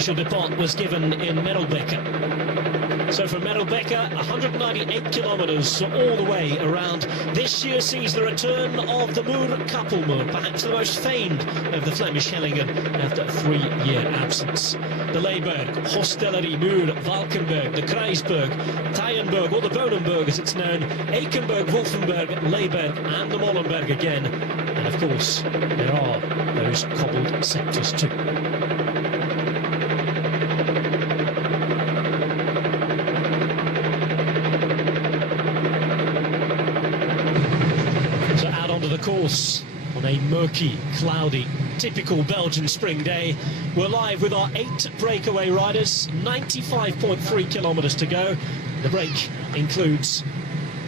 official depart was given in Middelbeker. So from Middelbeker, 198 kilometres all the way around. This year sees the return of the Muur Kappelmuur, perhaps the most famed of the Flemish Hellingen after a 3-year absence. The Leiberg, Hostellerie, Muur, Valkenberg, the Kruisberg, Taaienberg, or the Bonenberg as it's known, Ekenberg, Wolfenberg, Leiberg and the Molenberg again. And of course, there are those cobbled sectors too. So out onto the course on a murky, cloudy, typical Belgian spring day. We're live with our 8 breakaway riders, 95.3 kilometres to go. The break includes,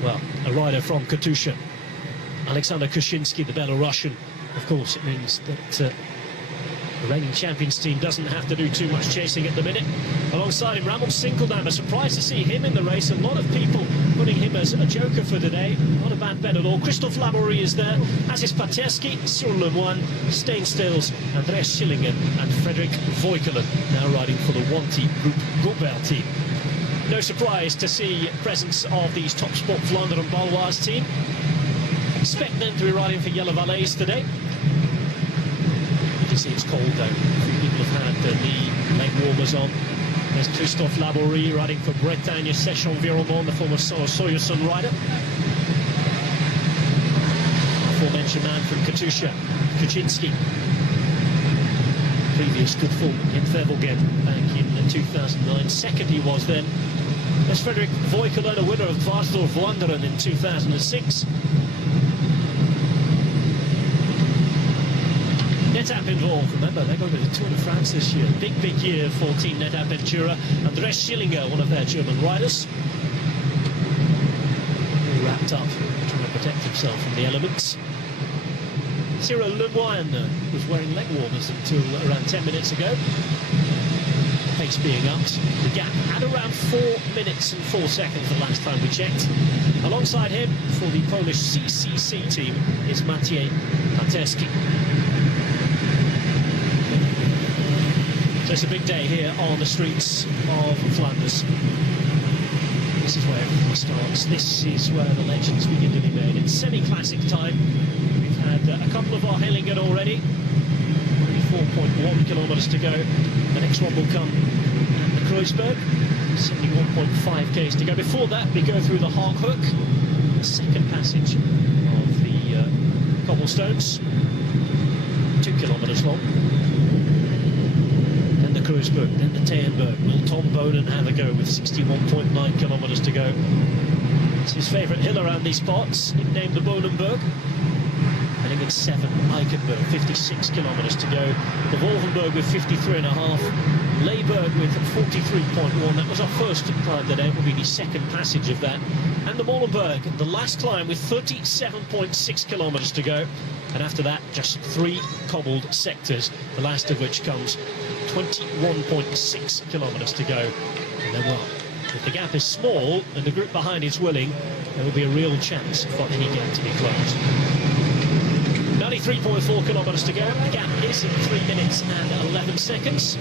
well, a rider from Katusha, Alexander Kushinsky, the Belarusian. Of course, it means that the reigning champions team doesn't have to do too much chasing at the minute. Alongside him, Ramon Sinkeldam. Surprised to see him in the race. A lot of people putting him as a joker for today. Not a bad bet at all. Christophe Laborie is there, as is Paterski, Cyril Lemoine, Stijn Stils, Andreas Schillingen and Frederik Voikelen, now riding for the Wanty Group Goubert team. No surprise to see presence of these top spot Vlaanderen Baloise team. Expect them to be riding for Jelle Valais today. You can see it's cold though. A few people have had the knee leg warmers on. There's Christophe Laborie riding for Bretagne Sèche Environnement, the former Soyerson rider. Aforementioned man from Katusha, Kuczynski. Previous good form in Vervelgen back in 2009. Second he was then. There's Frederik Voikelen, a winner of Dwars door Vlaanderen in 2006. NetApp involved, remember, they're going to the Tour de France this year. Big year for Team NetApp Ventura. Andreas Schillingen, one of their German riders. All wrapped up, trying to protect himself from the elements. Cyril Lemoine was wearing leg warmers until around 10 minutes ago. Pace being upped. The gap at around 4 minutes and 4 seconds the last time we checked. Alongside him, for the Polish CCC team, is Mathieu Paterski. So it's a big day here on the streets of Flanders. This is where everything starts. This is where the legends begin to be made. It's semi-classic time. We've had a couple of our Hellingen already. Only 4.1 kilometres to go. The next one will come at the Kruisberg. 71.5 k's to go. Before that, we go through the Haaghoek, the second passage of the cobblestones. 2 kilometres long. Kruisberg, then the Taaienberg. Will Tom Bonen have a go with 61.9 kilometres to go? It's his favourite hill around these spots, named the Bonenberg. Heading in 7, Ekenberg, 56 kilometres to go. The Wolfenberg with 53.5. Leiberg with 43.1. That was our first climb today. It will be the second passage of that. And the Molenberg, the last climb with 37.6 kilometres to go. And after that, just 3 cobbled sectors, the last of which comes 21.6 kilometres to go. And then, well, if the gap is small and the group behind is willing, there will be a real chance for any gap to be closed. 93.4 kilometres to go. The gap is in 3 minutes and 11 seconds. So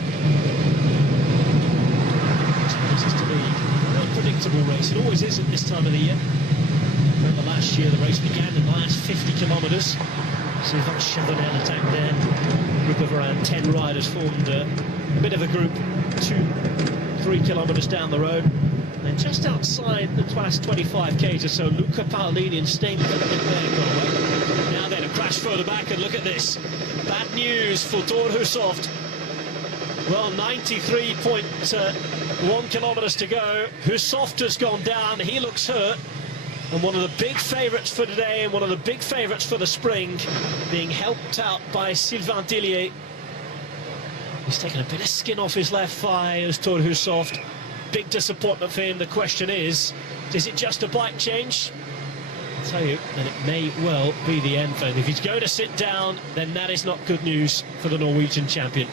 this is to be an unpredictable race. It always is at this time of the year. Remember last year the race began in the last 50 kilometres. Sylvain Chavanel attacked there. A group of around 10 riders formed a bit of a group 2-3 kilometres down the road. And just outside the last 25 k's or so, Luca Paolini and Stijn Stils got away. Now then, a crash further back, and look at this. Bad news for Thor Hushovd. Well, 93.1 kilometres to go. Hushovd has gone down. He looks hurt. And one of the big favourites for today, and one of the big favourites for the spring, being helped out by Sylvain Dillier. He's taken a bit of skin off his left thigh as Thor Hushovd. Big disappointment for him. The question is it just a bike change? I'll tell you, and it may well be the end for him. If he's going to sit down, then that is not good news for the Norwegian champion.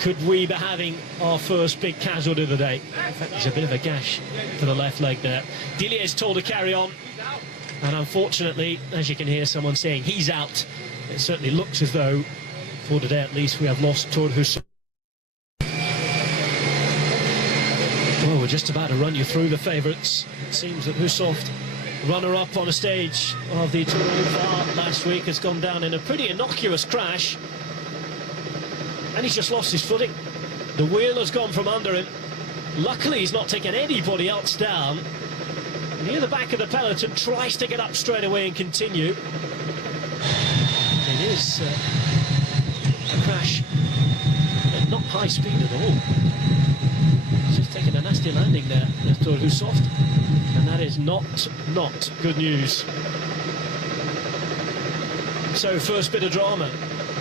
Could we be having our first big casualty of the day? In fact, there's a bit of a gash to the left leg there. Dillier is told to carry on. And unfortunately, as you can hear someone saying, he's out. It certainly looks as though, for today at least, we have lost Thor Hushovd. we're just about to run you through the favourites. It seems that Hushovd, runner-up on a stage of the Tour of Rouvy last week, has gone down in a pretty innocuous crash. And he's just lost his footing. The wheel has gone from under him. Luckily, he's not taken anybody else down. Near the back of the peloton, tries to get up straight away and continue. It is a crash, but not high speed at all. He's just taken a nasty landing there, Mr. Hushovd, and that is not good news. So, first bit of drama,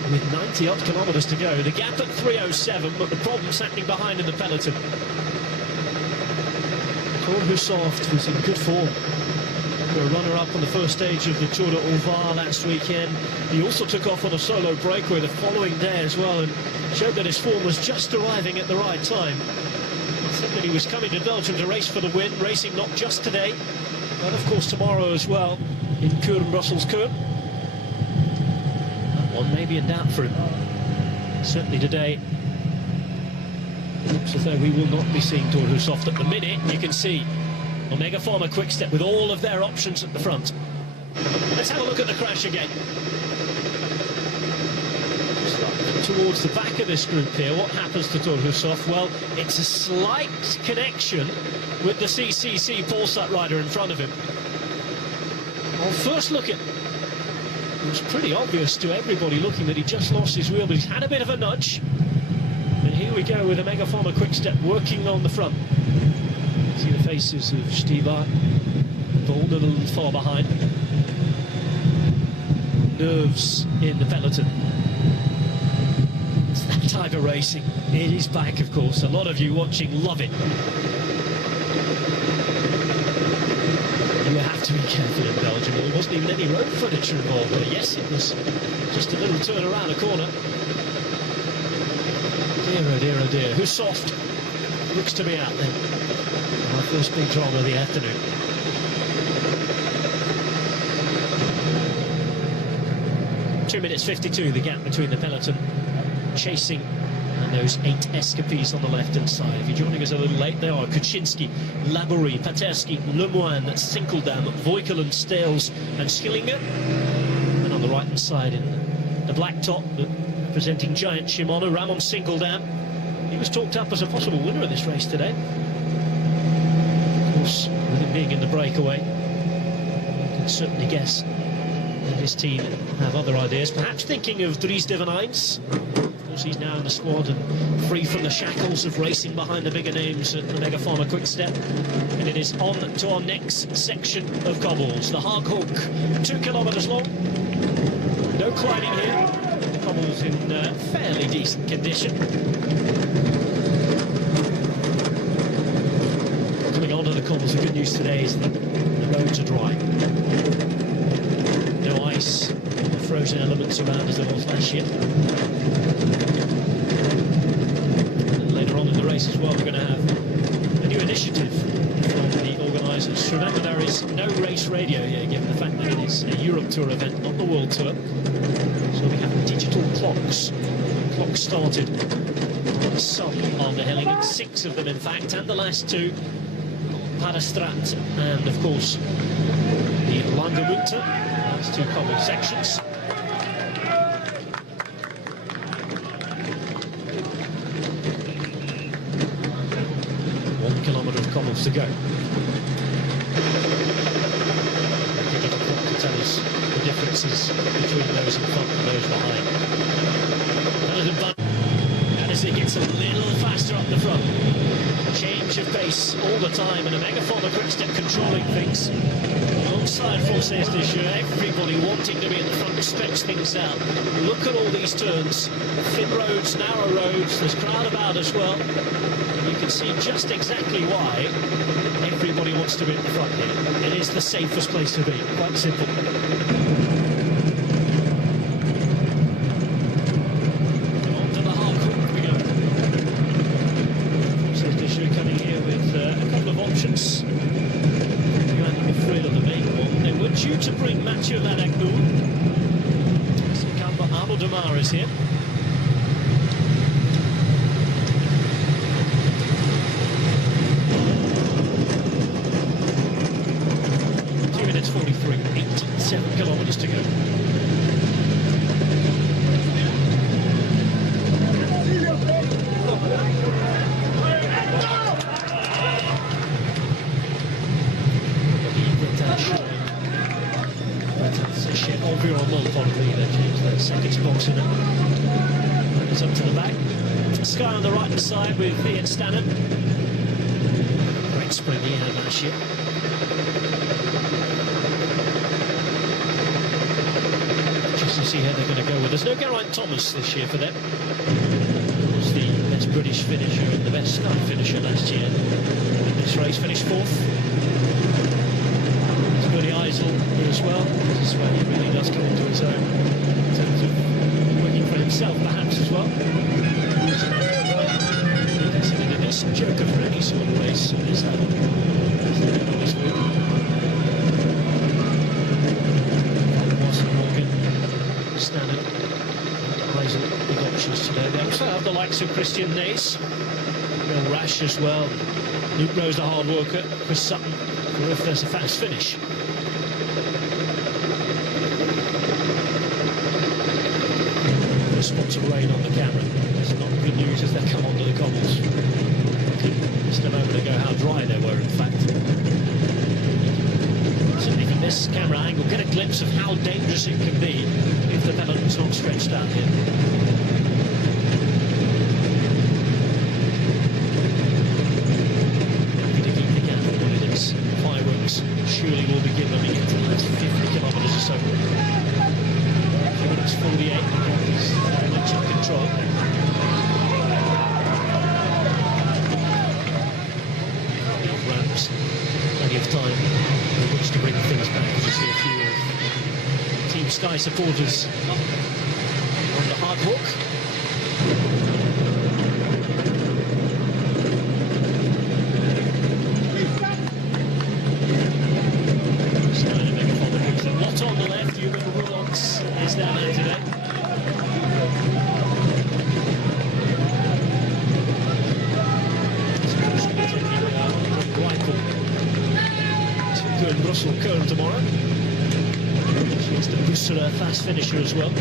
with 90-odd kilometres to go. The gap at 3:07, but the problem's happening behind in the peloton. Hushovd was in good form. A runner-up on the first stage of the Tour de Rouvy last weekend. He also took off on a solo breakaway the following day as well, and showed that his form was just arriving at the right time. He said that he was coming to Belgium to race for the win, racing not just today, but of course tomorrow as well in Kuurne, Brussels Kuurne. That one may be in doubt for him. Certainly today. Looks as though we will not be seeing Thor Hushovd at the minute. You can see Omega Pharma Quickstep with all of their options at the front. Let's have a look at the crash again. Towards the back of this group here, what happens to Thor Hushovd? Well, it's a slight connection with the CCC Polsat rider in front of him. On first look, it was pretty obvious to everybody looking that he just lost his wheel, but he's had a bit of a nudge. And here we go with a Omega Pharma Quickstep working on the front. See the faces of Stibar, Bold a little far behind. Nerves in the peloton. It's that type of racing. It is back, of course. A lot of you watching love it. You have to be careful in Belgium. There wasn't even any road furniture involved. But yes, it was just a little turn around a corner. Dear, oh dear, oh dear. Hushovd looks to be out then. Our first big drama of the afternoon. Two minutes 52, the gap between the peloton chasing and those 8 escapees on the left-hand side. If you're joining us a little late, they are Kuczynski, Laborie, Paterski, Lemoine, Sinkeldam, Voikelen, Stales and Schillinger. And on the right-hand side in the black top, representing Giant Shimano, Ramon Sinkeldam. He was talked up as a possible winner of this race today. Of course, with him being in the breakaway, you can certainly guess that his team have other ideas. Perhaps thinking of Dries de Van Eyns. Of course, he's now in the squad and free from the shackles of racing behind the bigger names at the Omega Pharma Quickstep. And it is on to our next section of cobbles. The Haaghoek, 2 kilometres long. No climbing here. Cobbles in fairly decent condition. Coming onto the cobbles, the good news today is that the roads are dry. No ice, no frozen elements around as there was last year. And later on in the race as well, we're going to have a new initiative from the organisers. Remember, there is no race radio here, given the fact that it is a Europe Tour event, not the World Tour. So we have digital clocks. Clocks started on some of the hilling, 6 of them in fact, and the last 2, Padastrat and of course the Langemunte, those 2 cobble sections. 1 kilometre of cobbles to go. To tell us the differences between those in front and those behind. And as it gets a little faster up the front, change of pace all the time, and Omega Pharma Quickstep controlling things. Alongside Française Deschamps, everybody wanting to be at the front to stretch things out. Look at all these turns, thin roads, narrow roads, there's crowd about as well. And you can see just exactly why everybody wants to be at the front here. It is the safest place to be, quite simple. On to the Haaghoek we go. Française Deschamps coming here with a couple of options. I'm afraid of the main one. They were due to bring Mathieu Ladagnou. Arnaud Demar is here. 7 kilometers to go. Environment probably that changed that second box in it. It's up to the back. Sky on the right hand side with Ian Stannard. Great spring he had last year. Just to see how they're going to go with. There's no Geraint Thomas this year for them. He was the best British finisher and the best Sky finisher last year. In this race finished 4th. Iceland here as well. This is where he really does come into his own in terms of working for himself, perhaps as well. He considered a decent joker for any sort of race at this level. Morgan, Stannard, Iceland, big options today. They also have the likes of Christian Nace, Bill Rash as well. Luke Rose, the hard worker, Chris Sutton, for if there's a fast finish. Spots of rain on the camera. That's not good news as they come onto the cobbles. Just a moment ago how dry they were, in fact. Certainly from this camera angle, get a glimpse of how dangerous it can be if the peloton's not stretched out here. Happy to keep the candle going. Its fireworks surely will begin when we get to the last 50 kilometres or so. 48 is very much in control. Ramps, plenty of time in which to bring things back. As you see a few of Team Sky supporters on the hard walk. Not on the left, you remember Roulance is down there today. To Brussels Kern tomorrow. She's the booster fast finisher as well.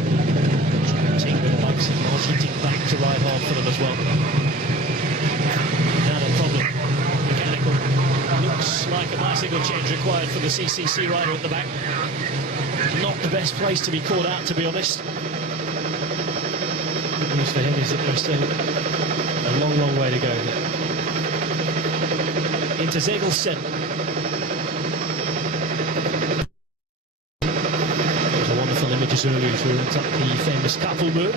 Team with the bikes in Argentina back to ride hard for them as well. Not a problem. Mechanical. Looks like a bicycle change required for the CCC rider at the back. Not the best place to be caught out, to be honest. Good news for him is that there's still a long, long way to go. Into Zegelsen. Those are wonderful images earlier as we went up the famous Kapelmuur.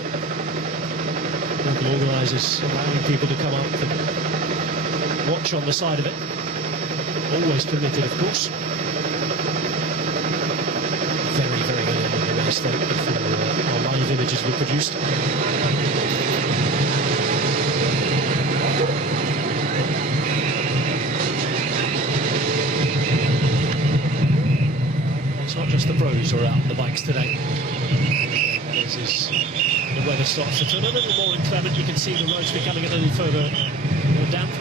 Local organisers allowing people to come up and watch on the side of it. Always permitted, of course. Very, very early in the race, though, before our live images were produced. It's not just the pros who are out on the bikes today. This is the weather starts to turn a little more inclement. You can see the roads becoming a little further more damp.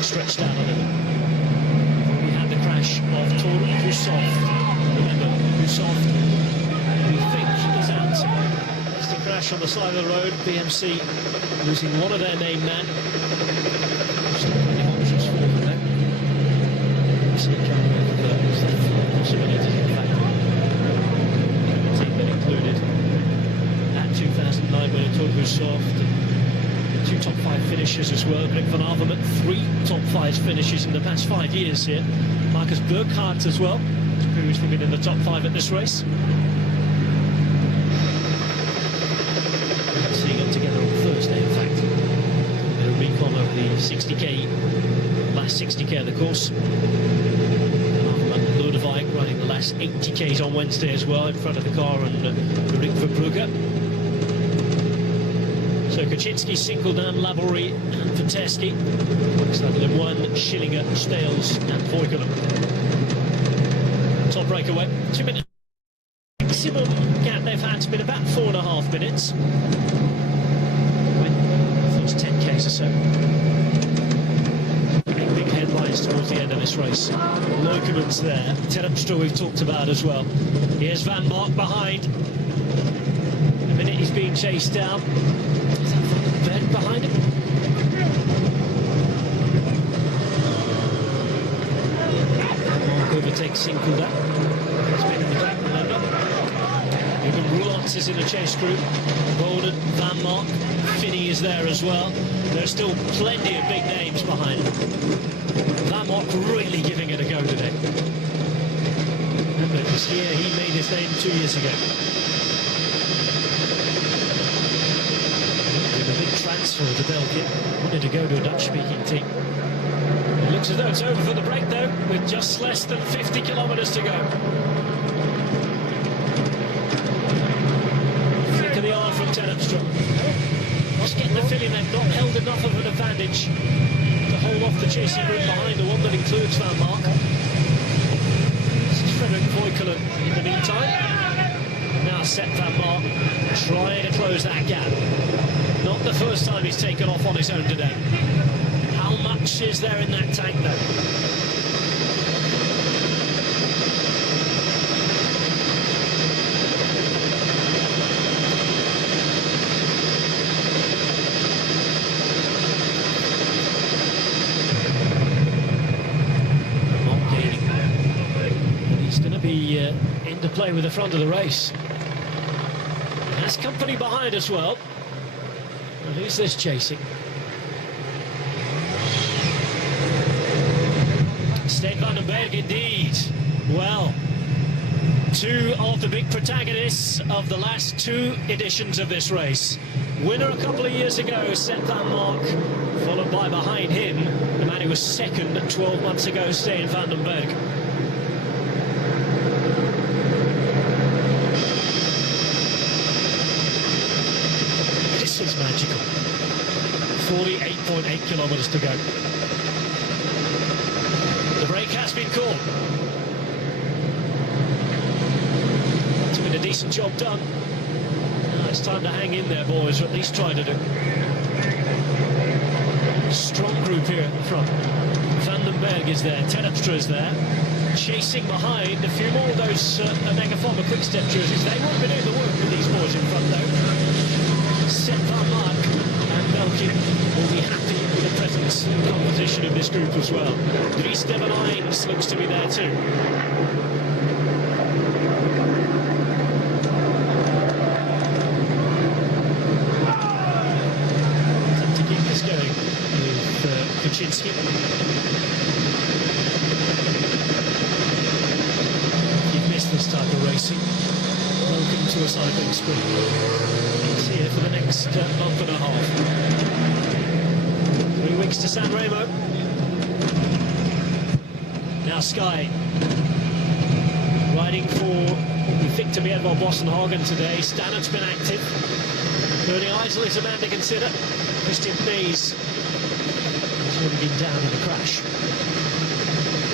Stretched out a little. We had the crash of Tor Hussoft. Remember, Hussoft, we think is out. It's the crash on the side of the road. BMC losing one of their main men. Options for them there. See possibilities, in fact. The team that included at 2009 winner Tor Hussoft. 2 top 5 finishes as well. Greg van Avermaet, 3 top 5 finishes in the past 5 years here. Marcus Burkhardt as well, who's previously been in the top 5 at this race. Seeing them together on Thursday, in fact. A bit of recon over the 60k, last 60k of the course. Van Lodewijk riding the last 80k's on Wednesday as well, in front of the car and Rick Verbrugge. So Kaczynski, Sinkeldam, Laborie and Vitesky. Level 1, Schillinger, Stales and Voigelen. Top breakaway, 2 minutes. Maximum gap they've had has been about 4.5 minutes. When the first 10k's or so. Big headline lines towards the end of this race. Lokeman's there. Terpstra we've talked about as well. Here's Van Mark behind. The minute he's being chased down. Is that Van den Berg behind him? Van Mark overtakes Sinkelda. He's been in the back, remember? Even Roulance is in the chase group. Bolden, Van Mark, Finney is there as well. There's still plenty of big names behind him. Van Mark really giving it a go today. Remember, it was here he made his name 2 years ago. With a big transfer to Belgium. Wanted to go to a Dutch-speaking team. It looks as though it's over for the break, though, with just less than 50 kilometres to go. Flick of the arm from Terpstra. Just getting the feeling they've not held enough of an advantage to hold off the chasing group behind, the one that includes Van Mark. This is Frederik Voikelen in the meantime. Now Sepp Van Mark trying to close that gap. Not the first time he's taken off on his own today. How much is there in that tank, though? Into play with the front of the race. And has company behind as well. And who's this chasing? Steen Van den Berg indeed. Well, two of the big protagonists of the last two editions of this race. Winner a couple of years ago, Sepp Van Mark, followed by behind him, the man who was second 12 months ago, Steen Van den Berg. Is magical. 48.8 kilometres to go. The break has been called. It's been a decent job done. Now it's time to hang in there, boys, or at least try to do. Strong group here at the front. Van den Berg is there, Terpstra is there. Chasing behind a few more of those Omega Pharma quick-step jerseys. They won't be doing the work with these boys in front, though. Sepp Van Mark and Belgium will be happy with the presence and composition of this group as well. Dries Devenijns looks to be there too. Time to keep this going with Kuczynski. You've missed this type of racing. Welcome to a cycling sprint. Here for the next month and a half. 3 weeks to San Remo. Now Sky riding for Victor Bjerregaard Bossenhagen today. Stannard's been active. Bernie Eisel is a man to consider. Christian Mays has already been down in a crash.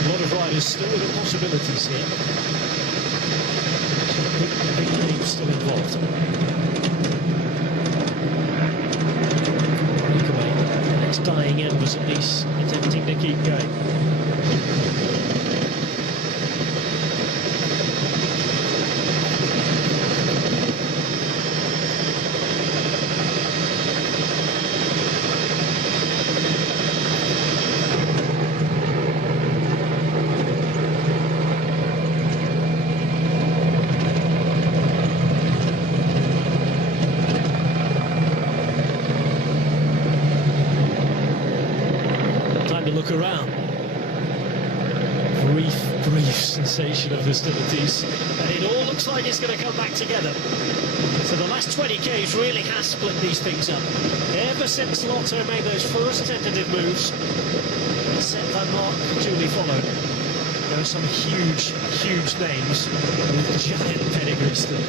A lot of riders still with the possibilities here. Big names still involved. Dying embers at least, attempting to keep going. Look around. Brief sensation of hostilities, and it all looks like it's going to come back together. So the last 20Ks really has split these things up. Ever since Lotto made those first tentative moves, Sepp Van Mark duly followed. There are some huge names with giant pedigrees still.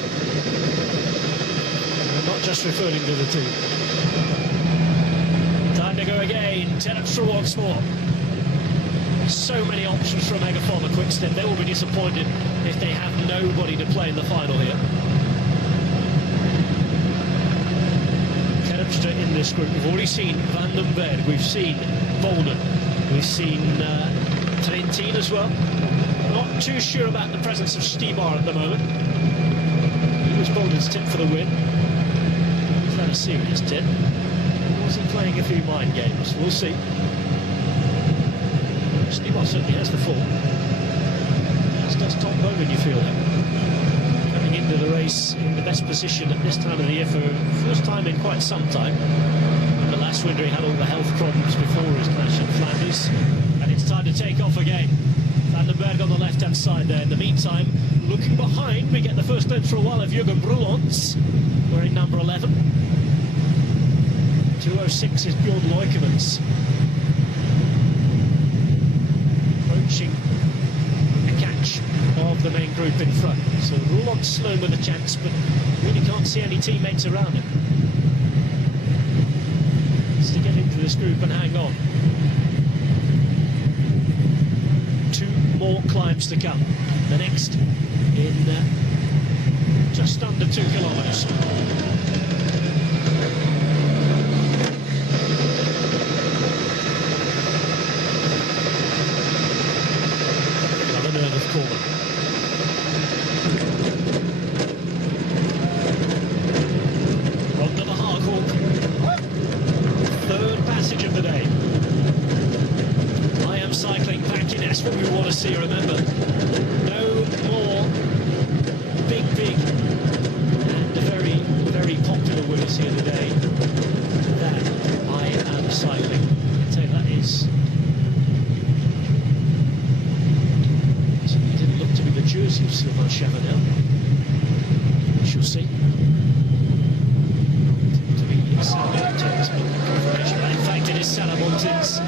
I'm not just referring to the two. Time to go again. Terpstra once more. So many options for Omega Pharma Quickstep. They will be disappointed if they have nobody to play in the final here. Terpstra in this group. We've already seen Van den Berg. We've seen Bolden. We've seen Trentin as well. Not too sure about the presence of Stibar at the moment. He was Bolden's tip for the win. Is that a serious tip? Or was he playing a few mind games? We'll see. Stibar certainly has the form. As does Tom Bowman, you feel him. Coming into the race in the best position at this time of the year for the first time in quite some time. The last winter he had all the health problems before his clash in Flanders. And it's time to take off again. Vandenberg on the left-hand side there. In the meantime, looking behind, we get the first glimpse for a while of Jürgen Brullons, wearing number 11. 206 is Bjorn Leukemans. Approaching a catch of the main group in front. So Brullons slow with a chance, but really can't see any teammates around him. Needs to get into this group and hang on. 2 more climbs to come. The next in just under 2 kilometres. Another nervous corner. Onto the Hardhawk. 3rd passage of the day. I am cycling back in. That's what we want to see. Remember, no more big and very, very popular winners here today than I am cycling. I'd say that is. It didn't look to be the jersey of Sylvain Chavanel. We shall see. To be Salamontins, confirmation. But in fact, it is Salamontins.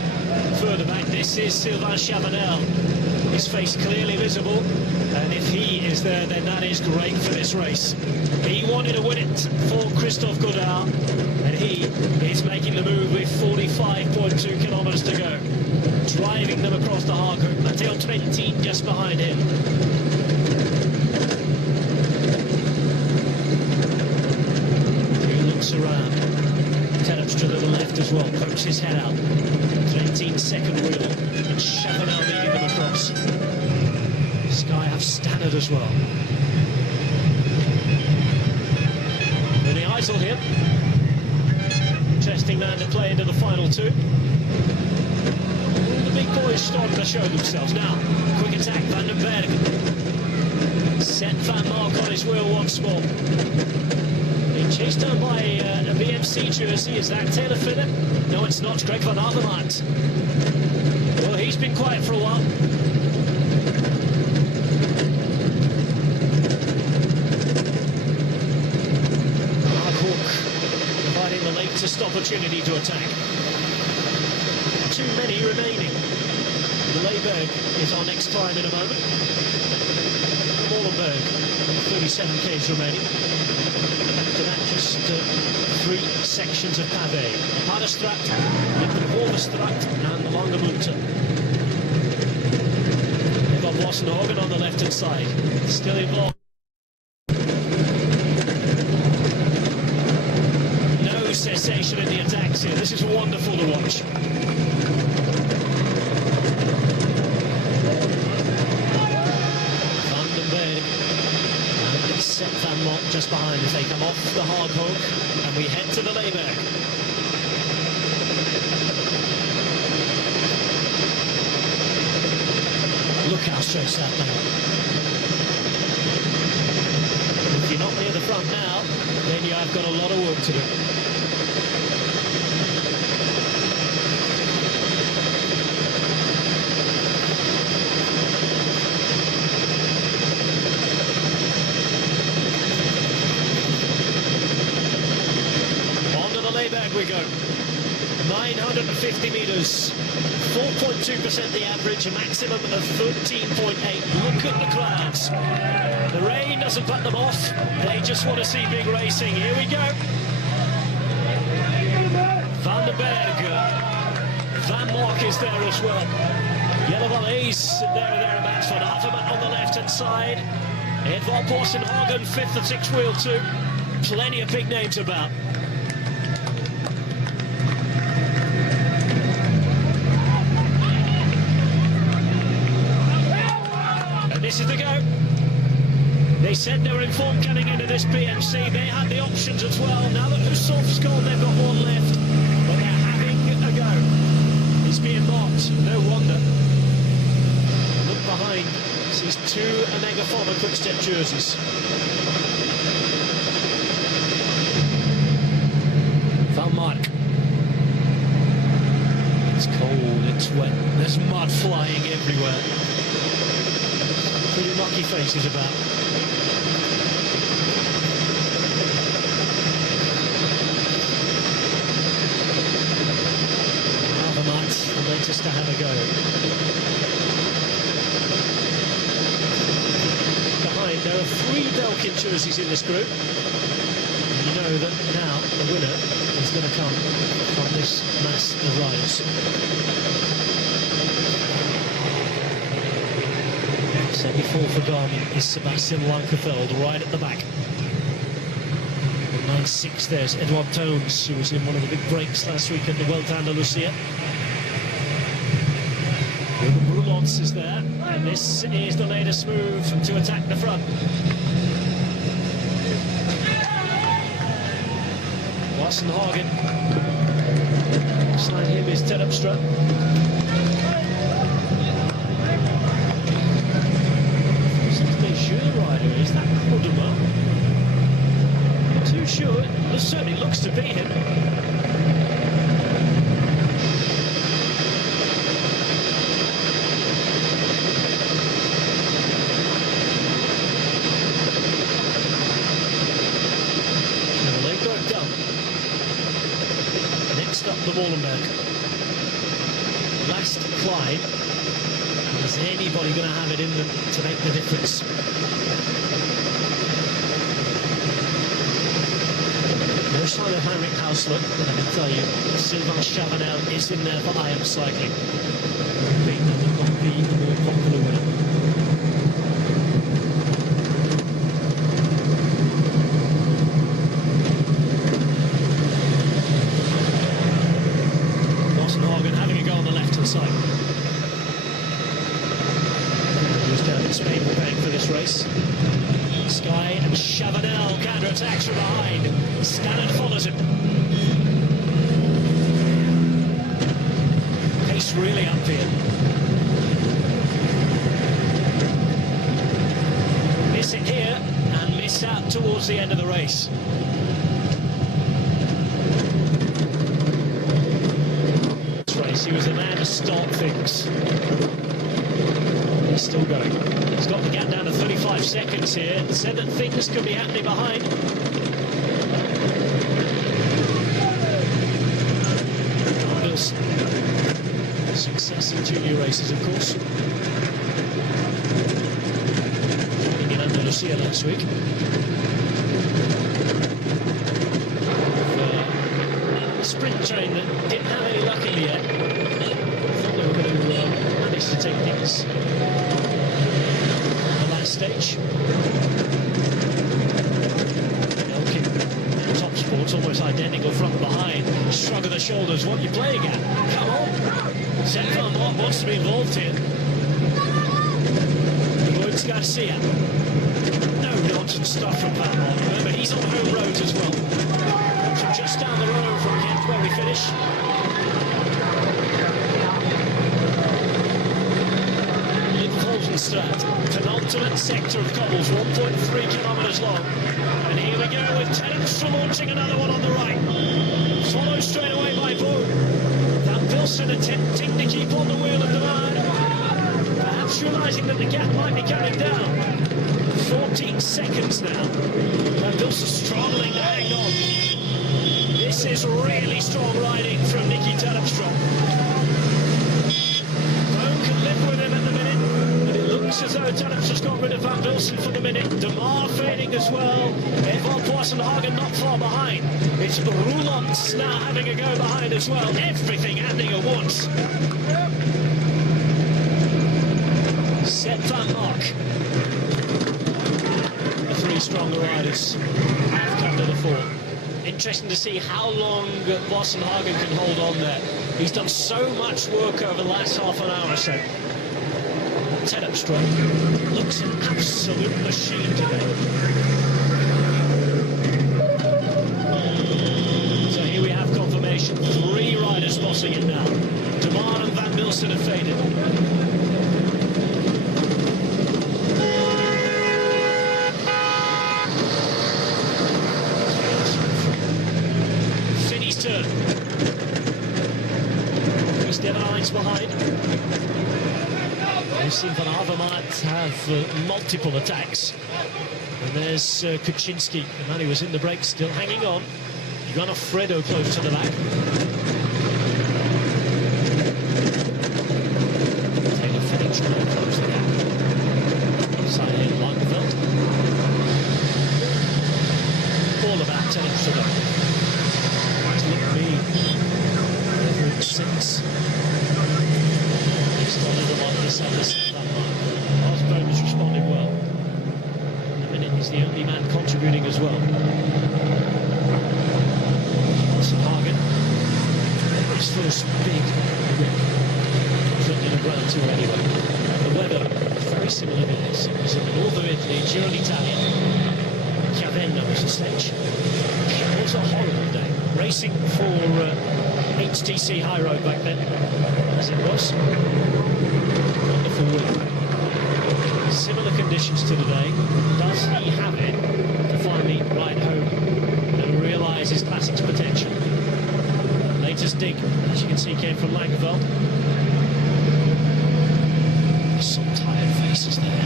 Further back, this is Sylvain Chavanel. His face clearly visible, and if he is there, then that is great for this race. He wanted to win it for Christophe Godard, and he is making the move with 45.2 kilometres to go. Driving them across the Hardhawk. Matteo Trentin just behind him. He looks around. Terpstra to the left as well, pokes his head out. Trentin's second wheel, and Chavanel leading them across. Sky have Stannard as well. Vinny Eisel here. Interesting man to play into the final 2. The big boys starting to show themselves now. Quick attack, Vandenberg. Set Van Mark on his wheel once more. Being chased down by a BMC jersey. Is that Taylor Phillip? No, it's not. Greg van Avermaet. Well, he's been quiet for a while. Hardhawk providing the latest opportunity to attack. Too many remaining. The Leiberg is our next climb in a moment. Molenberg, 37 k's remaining. After that, just 3 sections of pavé. Paderstraat, Lindenhovenstraat and the Langemunte. They've got Vossenhagen on the left-hand side, still involved. No cessation in the attacks here. This is wonderful to watch. Set Van Mott just behind as they come off the Hardhawk, and we head to the Leiberg. Look how stressed out they are. If you're not near the front now, then you have got a lot of work to do. We go 950 metres, 4.2% the average, a maximum of 13.8. Look at the clouds. The rain doesn't put them off. They just want to see big racing. Here we go. Vandenberg, Van Mark is there as well. Yellow Valleys there and thereabouts. Van Avermaet on the left-hand side. Edvard Vossenhagen, 5th of 6 wheel 2. Plenty of big names about. This is the go. They said they were informed coming into this PMC. They had the options as well. Now that Husov's gone, they've got one left. But they're having a go. He's being marked. No wonder. Look behind. This is two Omega Pharma Quick-Step jerseys. Van Mark. It's cold, it's wet. There's mud flying everywhere. Pretty lucky faces about. The latest to have a go. Behind, there are 3 Belkin jerseys in this group. And you know that now the winner is going to come from this mass of riders. Said before for Garmin is Sebastian Lankefeld right at the back. 9.6 there's Edouard Tones, who was in one of the big breaks last week at the Vuelta a Andalusia. Roulance is there, and this is the latest move to attack the front. Wassenhagen. Beside him is Terpstra. Rider, is that Kuduma? Not too sure. It certainly looks to be him. Next up, the Wallenberg. Last climb. Is anybody going to have it in them to make the difference? No sign of Heinrich Hausler, but I can tell you, Sylvain Chavanel is in there for IM Cycling. I think that would not be the more popular winner. Having a go on the left-hand side. Who's down in Spain will paying for this race. Sky and Chavanel counter-attacks from behind. Stannard follows him. Pace really up here. Miss it here and miss out towards the end of the race. He was the man to start things. He's still going. He's got the gap down to 35 seconds here. Said that things could be happening behind. Wilson. Success in junior races, of course. In Andalusia last week. Sprint train that didn't have any luck in the end. Thought they were going to manage to take things the last stage. Elkin, top sports, almost identical front behind. Shrug of the shoulders, what are you playing at? Come on! Selijaland wants to be involved here. Luis Garcia. No nonsense stuff from Van. Remember, he's on home roads as well. So just down the road from Kent where we finish. Lidvolgenstraat, penultimate sector of cobbles, 1.3 kilometres long. And here we go with Terpstra launching another one on the right. Followed straight away by Boone. Van Bilsen attempting to keep on the wheel of the man. Perhaps realising that the gap might be coming down. 14 seconds now. Van Bilsen struggling to hang on. This is really strong riding from Nicky Terpstra. Boone can live with him at the minute, but it looks as though Terpstra's got rid of Van Bilsen for the minute. De Maar fading as well. Edouard Wassenhagen not far behind. It's Roulance now having a go behind as well. Everything happening at once. Set Van Mark. The 3 stronger riders have come to the fore. Interesting to see how long Wassenhagen can hold on there. He's done so much work over the last half an hour or so. Terpstra looks seen Van Avermaet have multiple attacks. And there's Kuczynski, the man who was in the break, still hanging on. Johan Alfredo close to the back. Taylor Finney trying to close the gap. Side in Lagerfeld. All about 10 inches to go. Look me. Level 6. He's started them on this other side. Osborne has responded well. In a minute, he's the only man contributing as well. Hagen. His first big grip. In a round tour anyway. The weather is very similar to this. It was in the north of Italy, Giro d'Italia. Chiavenna was the stage. It was a horrible day. Racing for HTC High Road back then, as it was. Wonderful win. Similar conditions to today. Does he have it to finally ride home and realise his classic's potential? Latest dig, as you can see, came from Lagerfeld. Some tired faces there.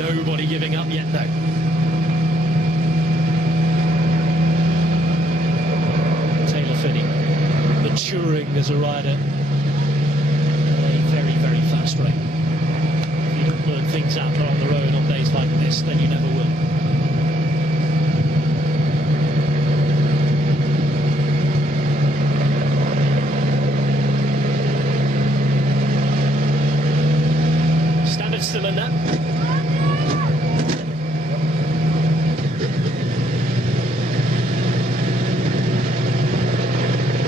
Nobody giving up yet, though. Taylor Finney, maturing as a rider. A very, very fast rate. If you don't learn things out there on the road on days like this, then you never will. Still in that.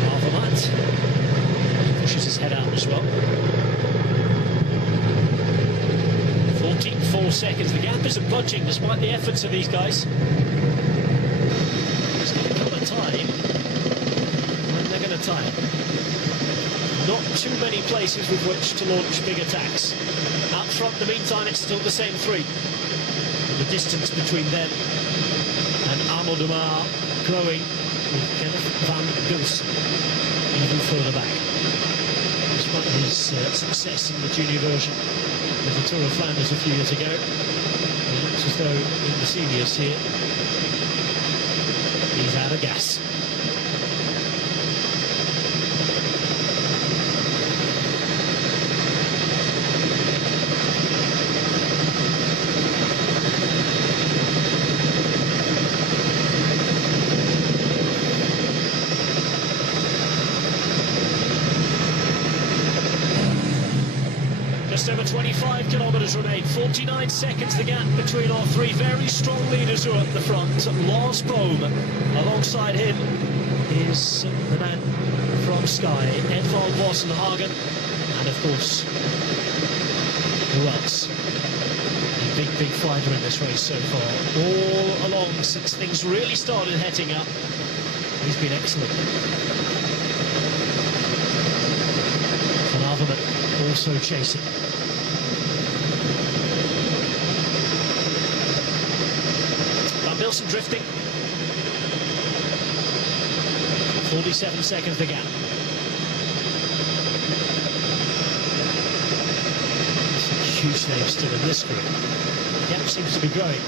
Avermaet pushes his head out as well. 14.4 seconds. The gap isn't budging despite the efforts of these guys. It's going to come a time when they're going to tire. Not too many places with which to launch big attacks. Out front, in the meantime, it's still the same three. And the distance between them and Arnaud Demar growing with Kenneth van Gils even further back. Despite his success in the junior version of the Tour of Flanders a few years ago, it looks as though in the seniors here, he's out of gas. Just over 25 kilometres remain, 49 seconds the gap between our three very strong leaders who are at the front. Lars Bohm, alongside him is the man from Sky, Edvald Boasson-Hagen, and of course, who else? A big, big fighter in this race so far. All along, since things really started heading up, he's been excellent. Van Avermaet also chasing. Van Bilsen drifting. 47 seconds the gap. Huge names still in this group. The gap seems to be growing.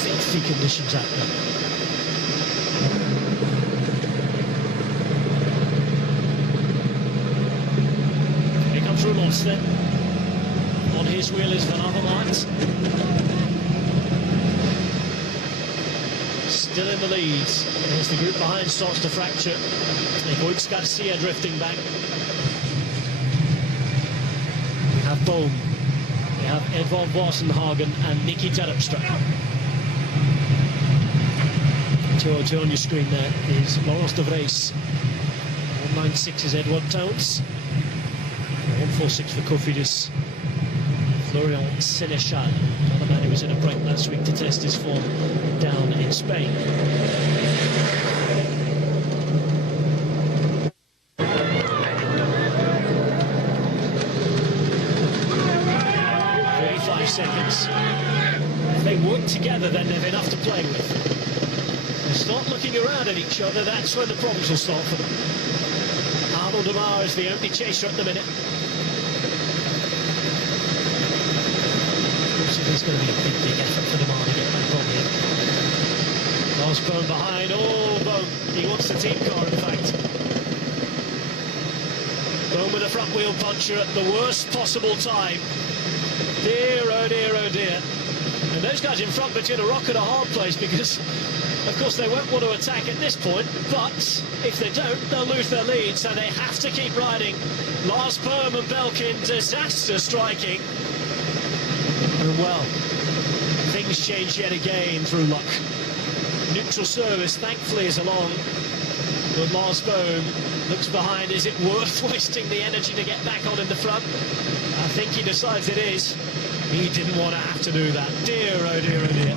Filthy conditions out there. Here comes Roulance then. On his wheel is Van Avermaet. Still in the lead. As the group behind starts to fracture. Voits Garcia drifting back. We have Bohm. We have Edvald Boasson-Hagen and Nicky Terpstra. George, on your screen there is Laurence de Vries. 196 is Edward Towns. 146 for Cofidis. Florian Selijaland, another man who was in a break last week to test his form down in Spain. 35 seconds. If they work together, then they've enough to play with. They start looking around at each other, that's when the problems will start for them. Fernand de Mar is the only chaser at the minute. Of course, it is going to be a big effort for de Mar to get back on here. Lars Boom behind. Oh, Boom. He wants the team car, in fact. Boom with a front wheel puncher at the worst possible time. Dear, oh dear, oh dear. And those guys in front between a rock and a hard place, because of course they won't want to attack at this point, but if they don't, they'll lose their lead, so they have to keep riding. Lars Boom and Belkin, disaster striking. And well, things change yet again through luck. Neutral service thankfully is along, but Lars Boom looks behind. Is it worth wasting the energy to get back on in the front? I think he decides it is. He didn't want to have to do that. Dear, oh dear, oh dear.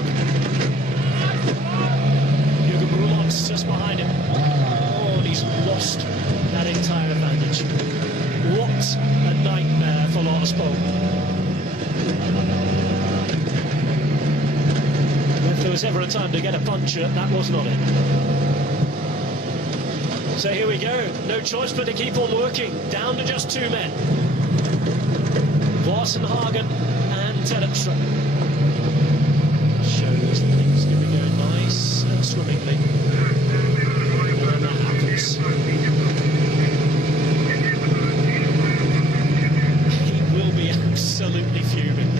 Jürgen Brulon's just behind him. Oh, and he's lost that entire advantage. What a nightmare for Lars Boom. If there was ever a time to get a puncher, that was not it. So here we go. No choice but to keep on working. Down to just two men. Hagen and Terpstra. Shows that things can be going nice and swimmingly. And then that happens. He will be absolutely fuming.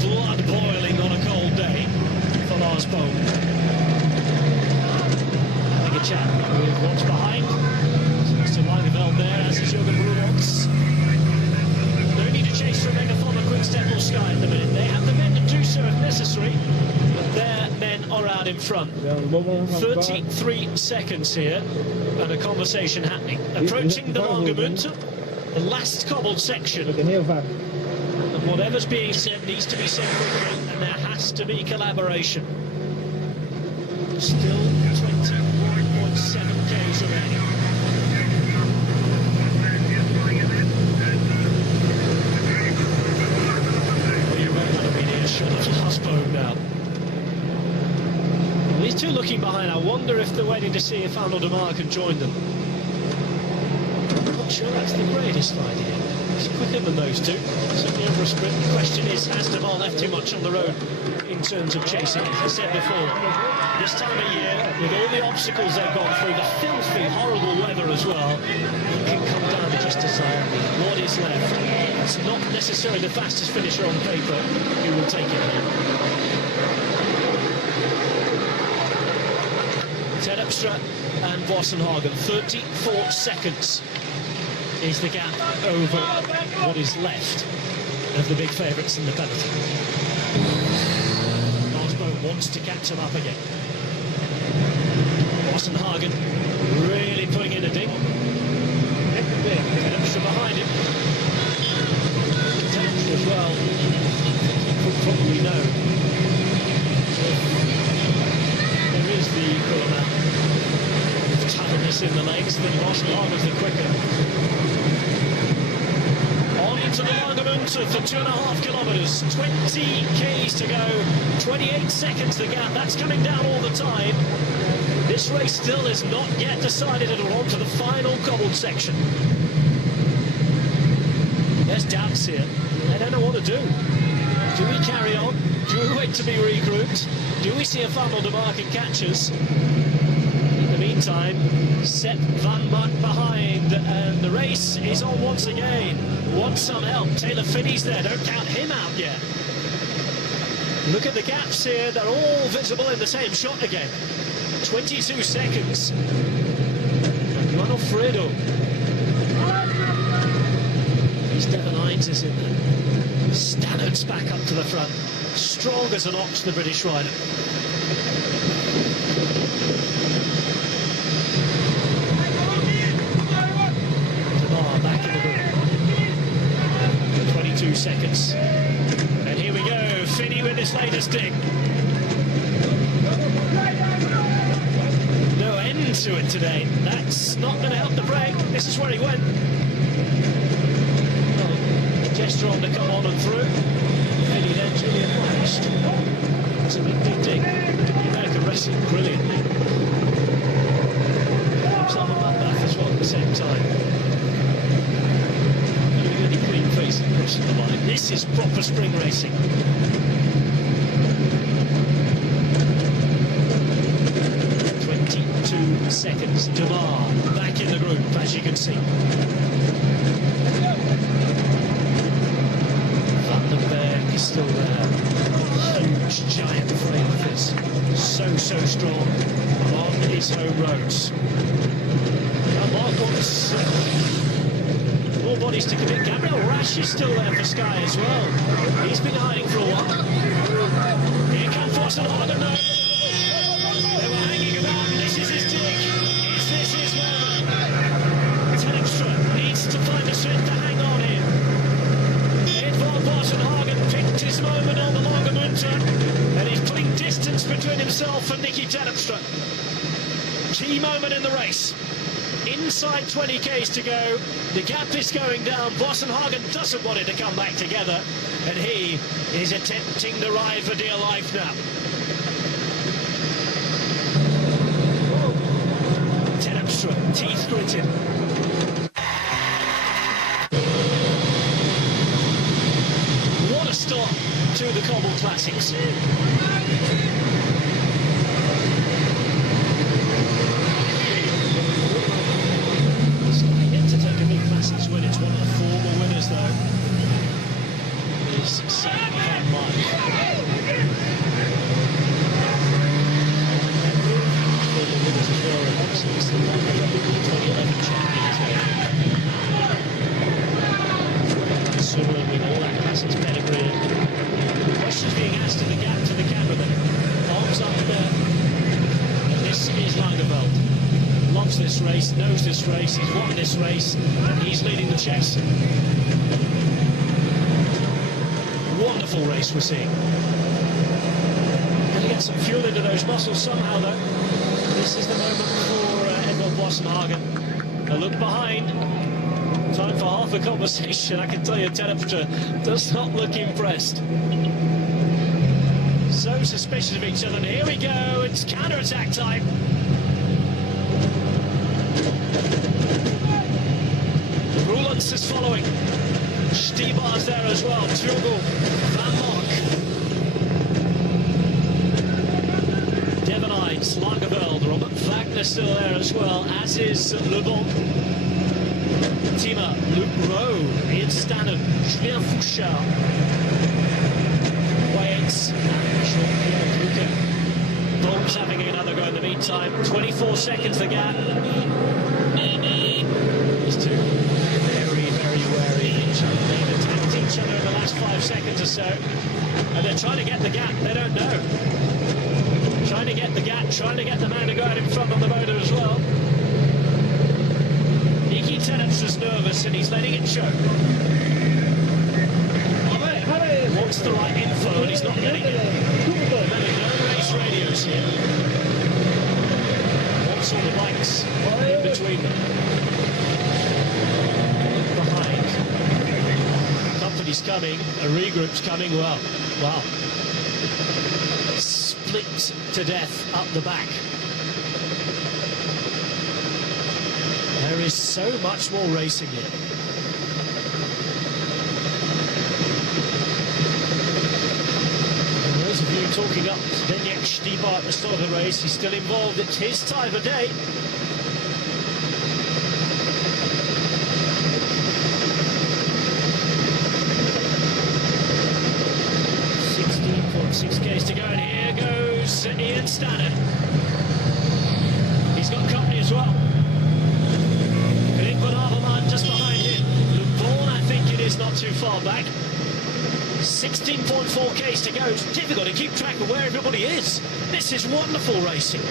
Blood boiling on a cold day for Lars Boom. Having a chat with what's behind. Mr. Langeveld there, as is Jürgen Brulons. No need to chase for Megaphone or Quick-Step or Sky at the minute. They have the men to do so if necessary, but their men are out in front. 33 seconds here, and a conversation happening. Approaching the Langemunte, the last cobbled section. And whatever's being said needs to be said quickly, and there has to be collaboration. Still 21.7 Ks remaining. Shot of Lars Boom now. Well, these two looking behind. I wonder if they're waiting to see if Fernand de Mar can join them. I'm not sure that's the greatest idea. He's quicker than those two. Certainly over a sprint. The question is, has de Mar left too much on the road in terms of chasing? As I said before, this time of year, with all the obstacles they've gone through, the filthy, horrible weather as well, it can come down to just decide what is left. It's not necessarily the fastest finisher on paper who will take it home. Terpstra and Hagen, 34 seconds is the gap over what is left of the big favourites in the peloton. Lars Boom wants to catch them up again. Hagen really putting in a ding. Terpstra behind him. As well, you could probably know there is the equal amount of tiredness in the legs, then Hagen's the quicker. On into the Langemunte for 2.5 kilometres, 20 Ks to go, 28 seconds the gap. That's coming down all the time. This race still is not yet decided at all. On to the final cobbled section. There's doubts here. They don't know what to do. Do we carry on? Do we wait to be regrouped? Do we see if Fernand de Mar can catch us? In the meantime, Sepp van Mark behind, and the race is on once again. Wants some help. Taylor Finney's there. Don't count him out yet. Look at the gaps here. They're all visible in the same shot again. 22 seconds. Juan Alfredo. Devon Hines is in there. Stannard's back up to the front. Strong as an ox, the British rider. de Mar back in the book. 22 seconds. And here we go. Finney with his latest dig. No end to it today. That's not going to help the break. This is where he went. Gesture on to come on and through. Finney then really obliged. That's a big dig. The American wrestling brilliantly. Himself a bloodbath as well at the same time. crossing the line. This is proper spring racing. 22 seconds. Demar back in the group, as you can see. Vandenberg is still there. Huge, giant frame of this. So strong on his home roads. And Mark wants more bodies to commit. Gabriel Rasch is still there for Sky as well. He's been hiding for a while. Here comes Selijaland. They were hanging about, and this is his dig. Is this his moment? Selijaland needs to find a strength to hang on here. Edvard Selijaland picked his moment on the Langemunter, and he's putting distance between himself and Nicky Terpstra. Key moment in the race. Inside 20 k's to go. The gap is going down. Selijaland doesn't want it to come back together, and he is attempting to ride for dear life now. Terpstra, teeth gritted. What a start to the Cobble Classics. Classics win. It's one of the former winners, though. Is Sam Van Mark. Former winners as well. Obviously, he's the 2011 champion. So we know that classics pedigree. Questions being asked in the gap to the camera then. Arms up there. And this is Langeveldt. Loves this race, knows this race, he's won this race, and he's leading the chase. Wonderful race we're seeing. Going to get some fuel into those muscles somehow, though. This is the moment for Edvard Selijaland. A look behind. Time for half a conversation. I can tell you, Terpstra does not look impressed. So suspicious of each other. And here we go. It's counter-attack time. Roelands is following. Stibar's there as well. Tugel, Van Mark. Devon Ides, Langeveldt, Robert Wagner still there as well, as is Le Bon. Tima, Luke Rowe, Ian Stannon, Julien Fouchard. Waits, and Jean-Pierre Drucker. Bombs having another go in the meantime. 24 seconds the gap. These two very wary of each other. They've attacked each other in the last 5 seconds or so, and they're trying to get the gap. They don't know. Trying to get the gap, trying to get the man to go out in front on the motor as well. Nicky Terpstra's nervous, and he's letting it show. Wants the right info, and he's not getting it. There are no race radios here. Wants all the bikes in between them. Behind. Company's coming, a regroup's coming. Well, wow. Split to death up the back. There is so much more racing here. And those of you talking up Zdeněk Štibar at the start of the race, he's still involved. It's his time of day. 6 k's to go, and here goes Ian Stannon. He's got company as well. Philippe Van Avermaet just behind him. Le Bon, I think it is not too far back. 16.4 k's to go. It's difficult to keep track of where everybody is. This is wonderful racing.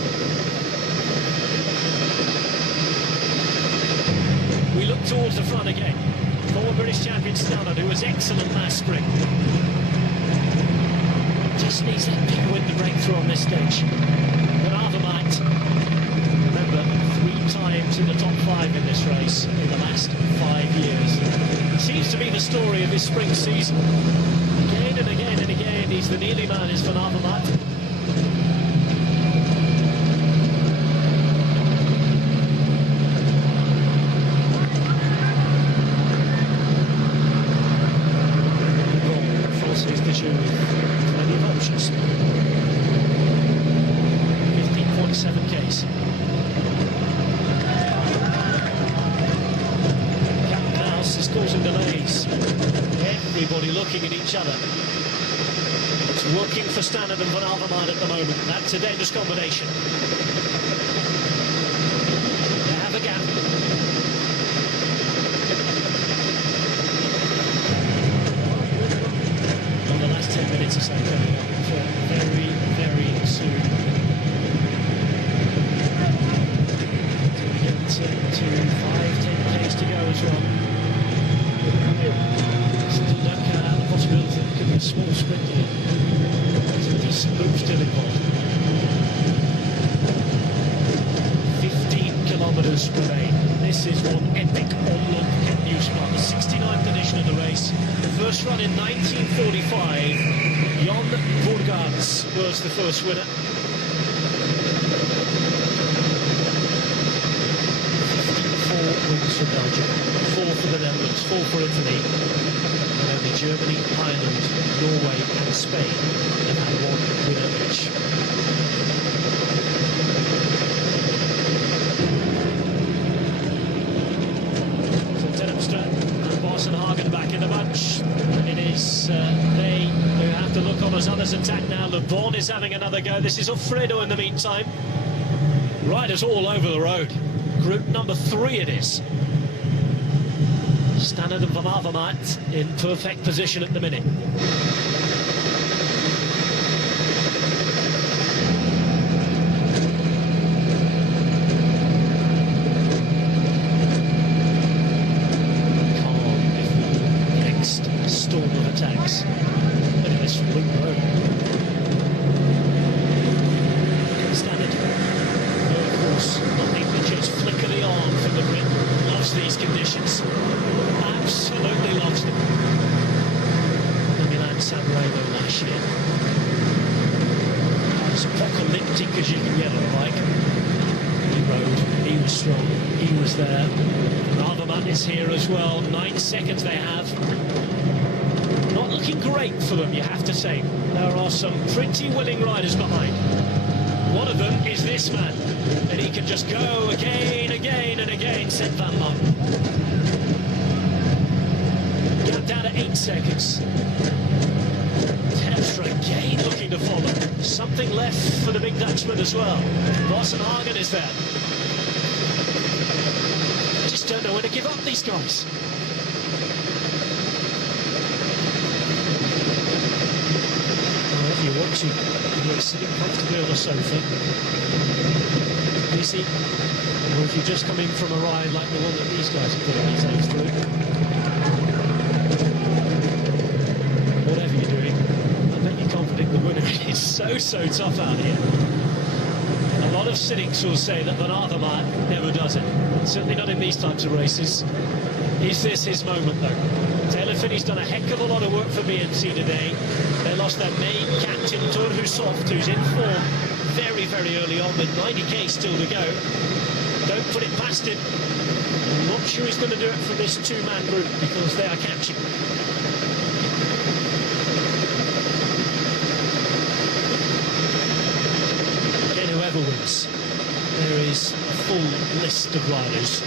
We look towards the front again. Former British champion Stannard, who was excellent last spring. Just needs that big wind to break through on this stage. But Avermaet, remember, 3 times in the top 5 in this race in the last 5 years. Seems to be the story of this spring season. Again and again and again, he's the nearly man, is Van Avermaet. manager with plenty of options. 15.7 Ks. Captain House is causing delays. Everybody looking at each other. It's working for Standard and Van Avermaet at the moment. That's a dangerous combination. They have a gap. On the last 10 minutes or so coming up for very, very soon. So we get to 5-10 Ks to go as well. Still don't count out the possibility that it could be a small sprint here. There's a decent loop still involved. 15 kilometres remain. This is one epic on-look Kent Newspark, the 69th edition of the race. The first run in 1945. Jan Bourgaerts was the first winner. 54 wins for Belgium, 4 for the Netherlands, 4 for Italy. And only Germany, Ireland, Norway and Spain have had one winner each. Hagen back in the bunch. It is they who have to look on as others attack now. Le Bon is having another go. This is Alfredo in the meantime. Riders all over the road. Group number 3 it is. Standard and Van Avermaet in perfect position at the minute. Storm of attacks. Look at this loop road. Standard. Of course, nothing but just flicker the arm from the grid. Loves these conditions. Absolutely loves them. The Milan San Remo last year. As apocalyptic as you can get on a bike. He rode, he was strong, he was there. Avermaet is here as well. 9 seconds they have. Not looking great for them, you have to say. There are some pretty willing riders behind. One of them is this man, and he can just go again, again and again, said Van Mark. Gap down to 8 seconds. Terpstra again looking to follow. Something left for the big Dutchman as well. Hagen is there. I just don't know when to give up these guys. You're watching, you're sitting comfortably on a sofa, busy, or if you've just come in from a ride like the one that these guys are putting themselves through. Whatever you're doing, I bet you're confident the winner is so tough out here. A lot of cynics will say that Van Avermaet never does it. Certainly not in these types of races. Is this his moment though? Taylor Finney's done a heck of a lot of work for BMC today. They lost their main captain, Turhu Soft, who's in form very, very early on with 90k still to go. Don't put it past him. I'm not sure he's going to do it from this two-man group because they are catching. Again, whoever wins, there is a full list of riders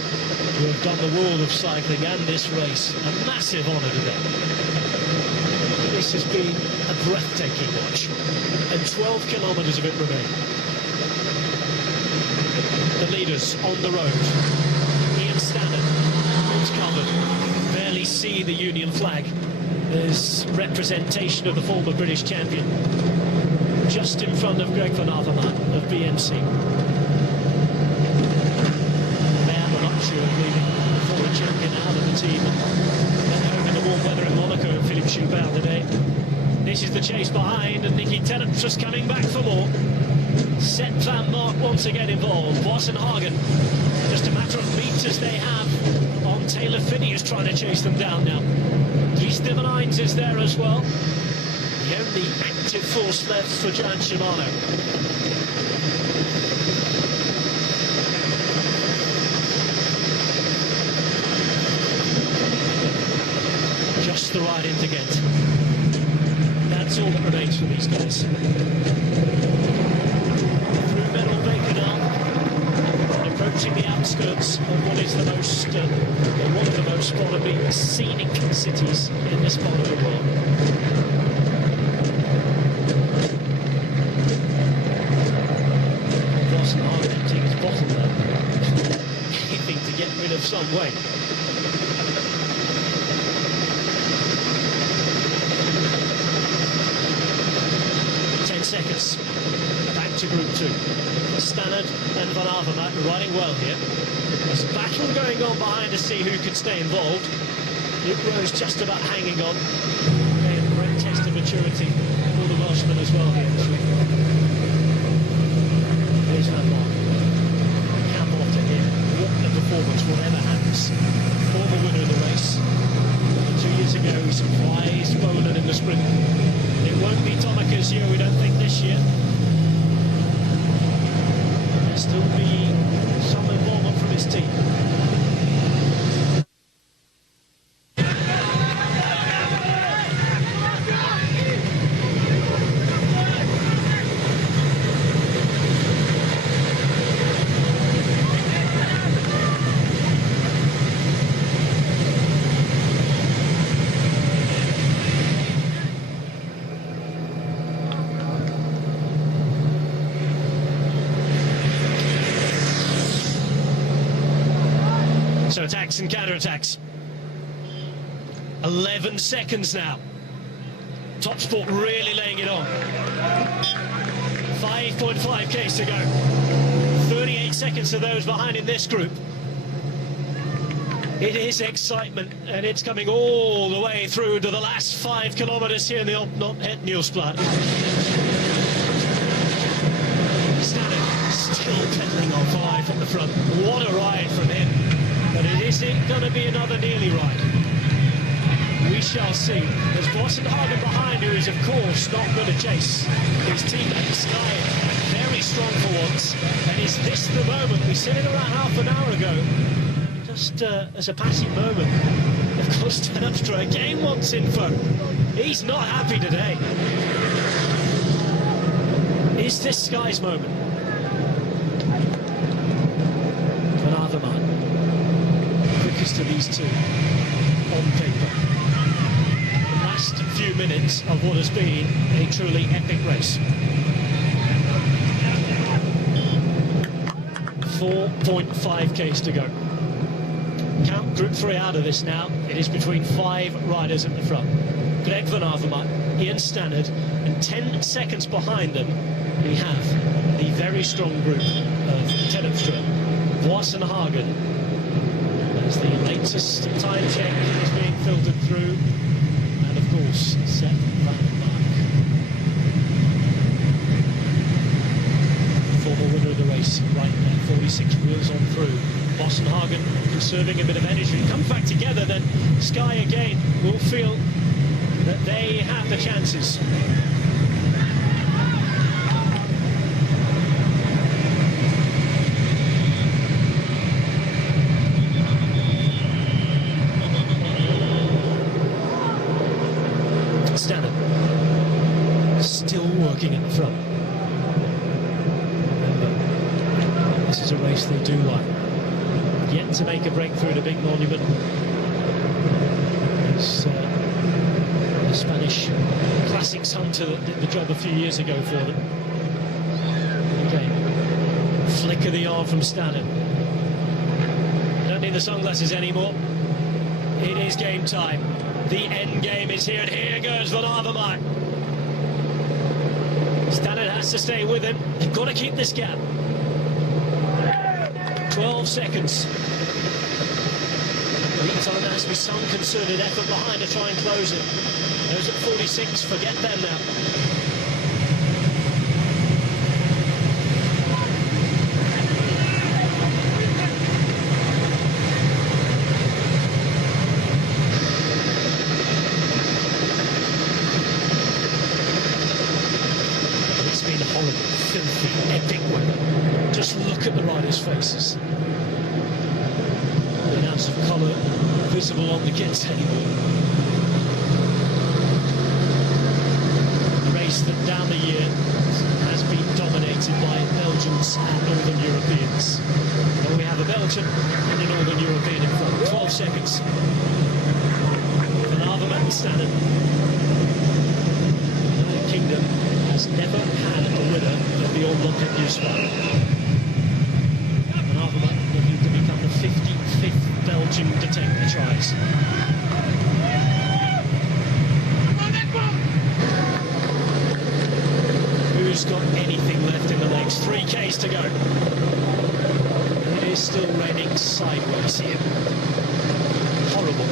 who have done the world of cycling and this race. A massive honour to them. This has been a breathtaking watch, and 12 kilometres of it remain. The leaders on the road. Ian Stannard, who's covered. Barely see the Union flag. There's representation of the former British champion. Just in front of Greg Van Avermaet of BMC. They have the luxury of leaving the former champion out of the team and home in the warm weather in Monaco and Philippe Gilbert today. This is the chase behind, and Nicky Terpstra coming back for more. Set Van Mark once again involved. Hagen, just a matter of meters they have on Taylor Finney, who's trying to chase them down now. Dries de Van is there as well. The only active force left for Gian Shimano. Just the ride into Ghent. That That's all that remains for these guys. Through Medal Baker now, and approaching the outskirts of what is the most, one of the most probably scenic cities in this part of the world. Selijaland emptying his bottle there. Anything to get rid of some weight. Seconds. Back to Group 2. Stannard and Van Avermaet riding well here. There's a battle going on behind to see who can stay involved. Luke Rose just about hanging on. A great test of maturity for the Welshman as well here this week. There's Van Mark. Cap off to him. What a performance, whatever happens. Former winner of the race. 2 years ago, he surprised Poland in the sprint. It won't be Tomaka's year, we don't think, this year. There'll still be some involvement from his team. So attacks and counter-attacks. 11 seconds now. Top Sport really laying it on. 5.5k to go. 38 seconds to those behind in this group. It is excitement, and it's coming all the way through to the last 5 kilometers here in the Het Nieuwsblad. Stannard still pedaling on 5 from the front. What a ride from him. But it isn't going to be another nearly ride. We shall see. There's Selijaland behind, who is, of course, not going to chase his teammate Sky. Very strong for once. And is this the moment? We said it around half an hour ago. Just as a passing moment. Of course, Terpstra again wants info. He's not happy today. Is this Sky's moment? Van Avermaet. To these two on paper. The last few minutes of what has been a truly epic race. 4.5k's to go. Count Group 3 out of this now. It is between 5 riders at the front. Greg Van Avermaet, Ian Stannard, and 10 seconds behind them we have the very strong group of Terpstra, Selijaland. As the latest time check is being filtered through, and of course, Sepp Van Mark, former winner of the race, right there, 46 wheels on through. Selijaland conserving a bit of energy. Comes back together, then Sky again will feel that they have the chances. Still working at the front. Remember, this is a race they do like. Yet to make a breakthrough at a big monument. It's the Spanish Classics Hunter that did the job a few years ago for them. Okay, flick of the arm from Stannard. Don't need the sunglasses anymore. It is game time. The end game is here, and here goes Van Avermaet. Stannard has to stay with him. They've got to keep this gap. 12 seconds. Meantime, there has to be some concerted effort behind to try and close it. Those at 46, forget them now. Filthy, epic weather. Just look at the riders' faces. An ounce of colour visible on the kits anymore. year has been dominated by Belgians and Northern Europeans. Well, we have a Belgian and a Northern European in front. 12 seconds. Van Avermaet and Stannard. The United Kingdom has never had a winner of the Omloop at Nieuwsblad. Van Avermaet looking to become the 55th Belgian to take the tries. Who's got anything left in the legs? 3Ks to go. And it is still raining sideways here. Horrible.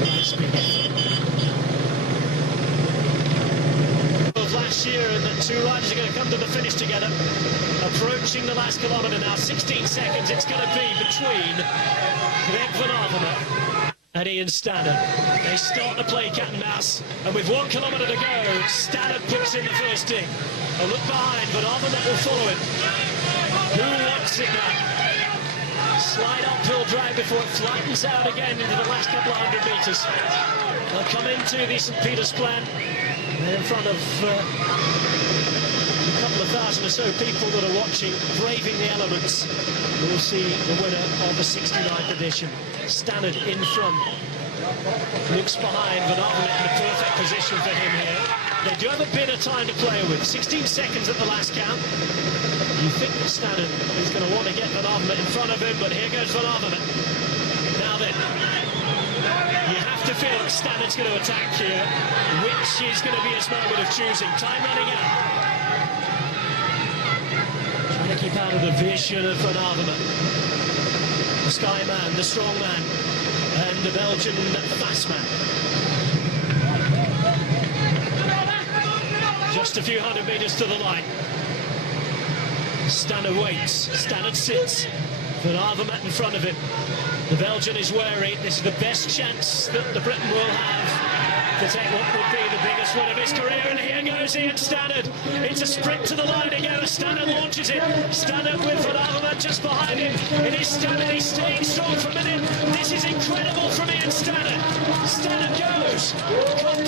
Nice big effort. Of last year, and the two riders are going to come to the finish together. Approaching the last kilometre now, 16 seconds. It's going to be between Greg Van Avermaet and Ian Stannard. They start to play cat and mouse, and with 1 kilometre to go, Stannard puts in the first ding. A look behind, but Avermaet will follow him. Who wants it now? Slide uphill drag before it flattens out again into the last couple of 100 metres. They'll come into the St. Peter's Plan. They're in front of a couple of thousand or so people that are watching, braving the elements. We'll see the winner of the 69th edition. Stannard in front. Looks behind, Van Avermaet in the perfect position for him here. They do have a bit of time to play with. 16 seconds at the last count. You think that Stannard is going to want to get Van Avermaet in front of him, but here goes Van Avermaet. Now then, you have to feel that Stannard's going to attack here, which is going to be his moment of choosing. Time running out. Trying to keep out of the vision of Van Avermaet. The Sky man, the strong man, and the Belgian fast man. Just a few 100 metres to the line. Stannard waits, Stannard sits. Van Avermaet in front of him. The Belgian is wary. This is the best chance that the Briton will have to take what would be the biggest win of his career. And here goes Ian Stannard. It's a sprint to the line again. Stannard launches it. Stannard with Van Avermaet just behind him. It is Stannard. He's staying strong for a minute. This is incredible from Ian Stannard. Stannard goes. Couple of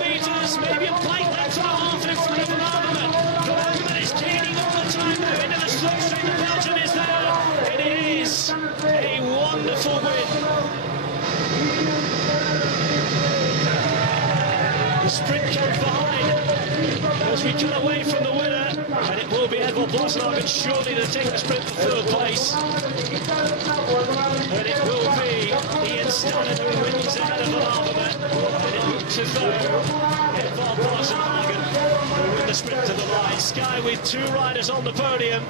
metres, maybe a plate length and a half in front of Van Avermaet. Van Avermaet is gaining all the time now into the slipstream. The Belgian is there. It is a wonderful win. The sprint comes behind as we cut away from the winner, and it will be Edvald Boasson surely to take the sprint for third place. And it will be Ian Stannard who wins ahead of Van Avermaet, and it looks as though Edvald Boasson will win the sprint to the line. Sky with two riders on the podium.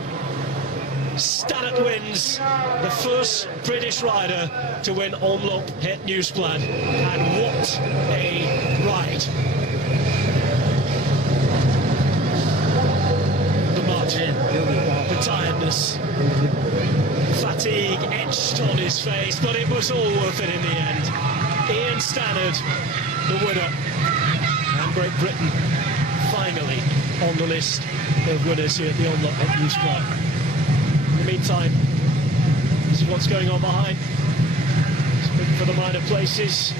Stannard wins, the first British rider to win Omloop Het Nieuwsblad, and what a ride. The mud, the tiredness, fatigue etched on his face, but it was all worth it in the end. Ian Stannard, the winner, and Great Britain finally on the list of winners here at the Omloop Het Nieuwsblad. In the meantime, this is what's going on behind. Sprint for the minor places.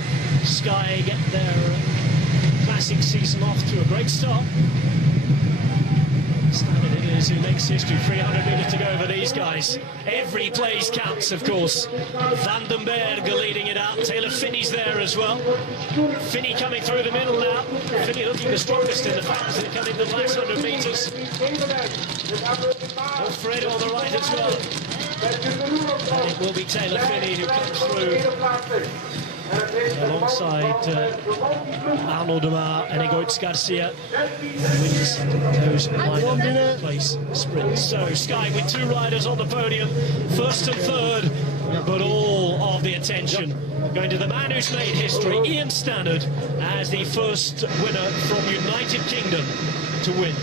Sky get their classic season off to a great start. Stannard it is who makes history. 300 metres to go for these guys. Every place counts, of course. Van den Berg leading it out. Taylor Finney's there as well. Finney coming through the middle now. Finney looking the strongest in the fact that coming the last 100 metres. Alfredo on the right as well. And it will be Taylor Finney who comes through alongside Arnaud Demar and Egoitz Garcia, who wins those minor place sprints. So Sky with two riders on the podium, first and third, but all of the attention going to the man who's made history, Ian Stannard, as the first winner from United Kingdom to win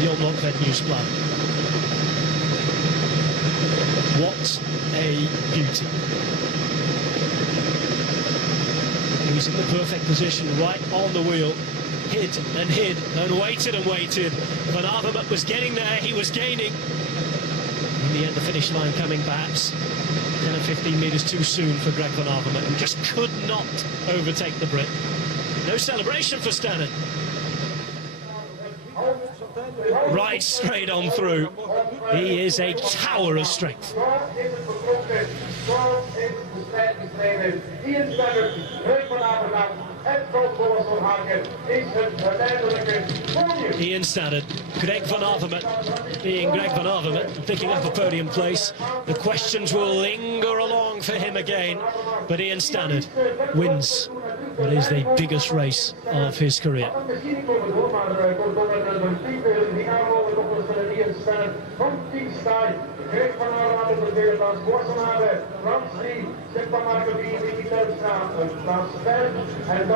the Omloop Het Nieuwsblad. What a beauty. He was in the perfect position, right on the wheel, hid and waited and waited. Van Avermaet was getting there, he was gaining. In the end, the finish line coming perhaps 10 or 15 metres too soon for Greg Van Avermaet, who just could not overtake the Brit. No celebration for Stannard. Right straight on through. He is a tower of strength. Ian Stannard, Greg van Avermaet, being Greg van Avermaet and picking up a podium place. The questions will linger along for him again, but Ian Stannard wins what is the biggest race of his career.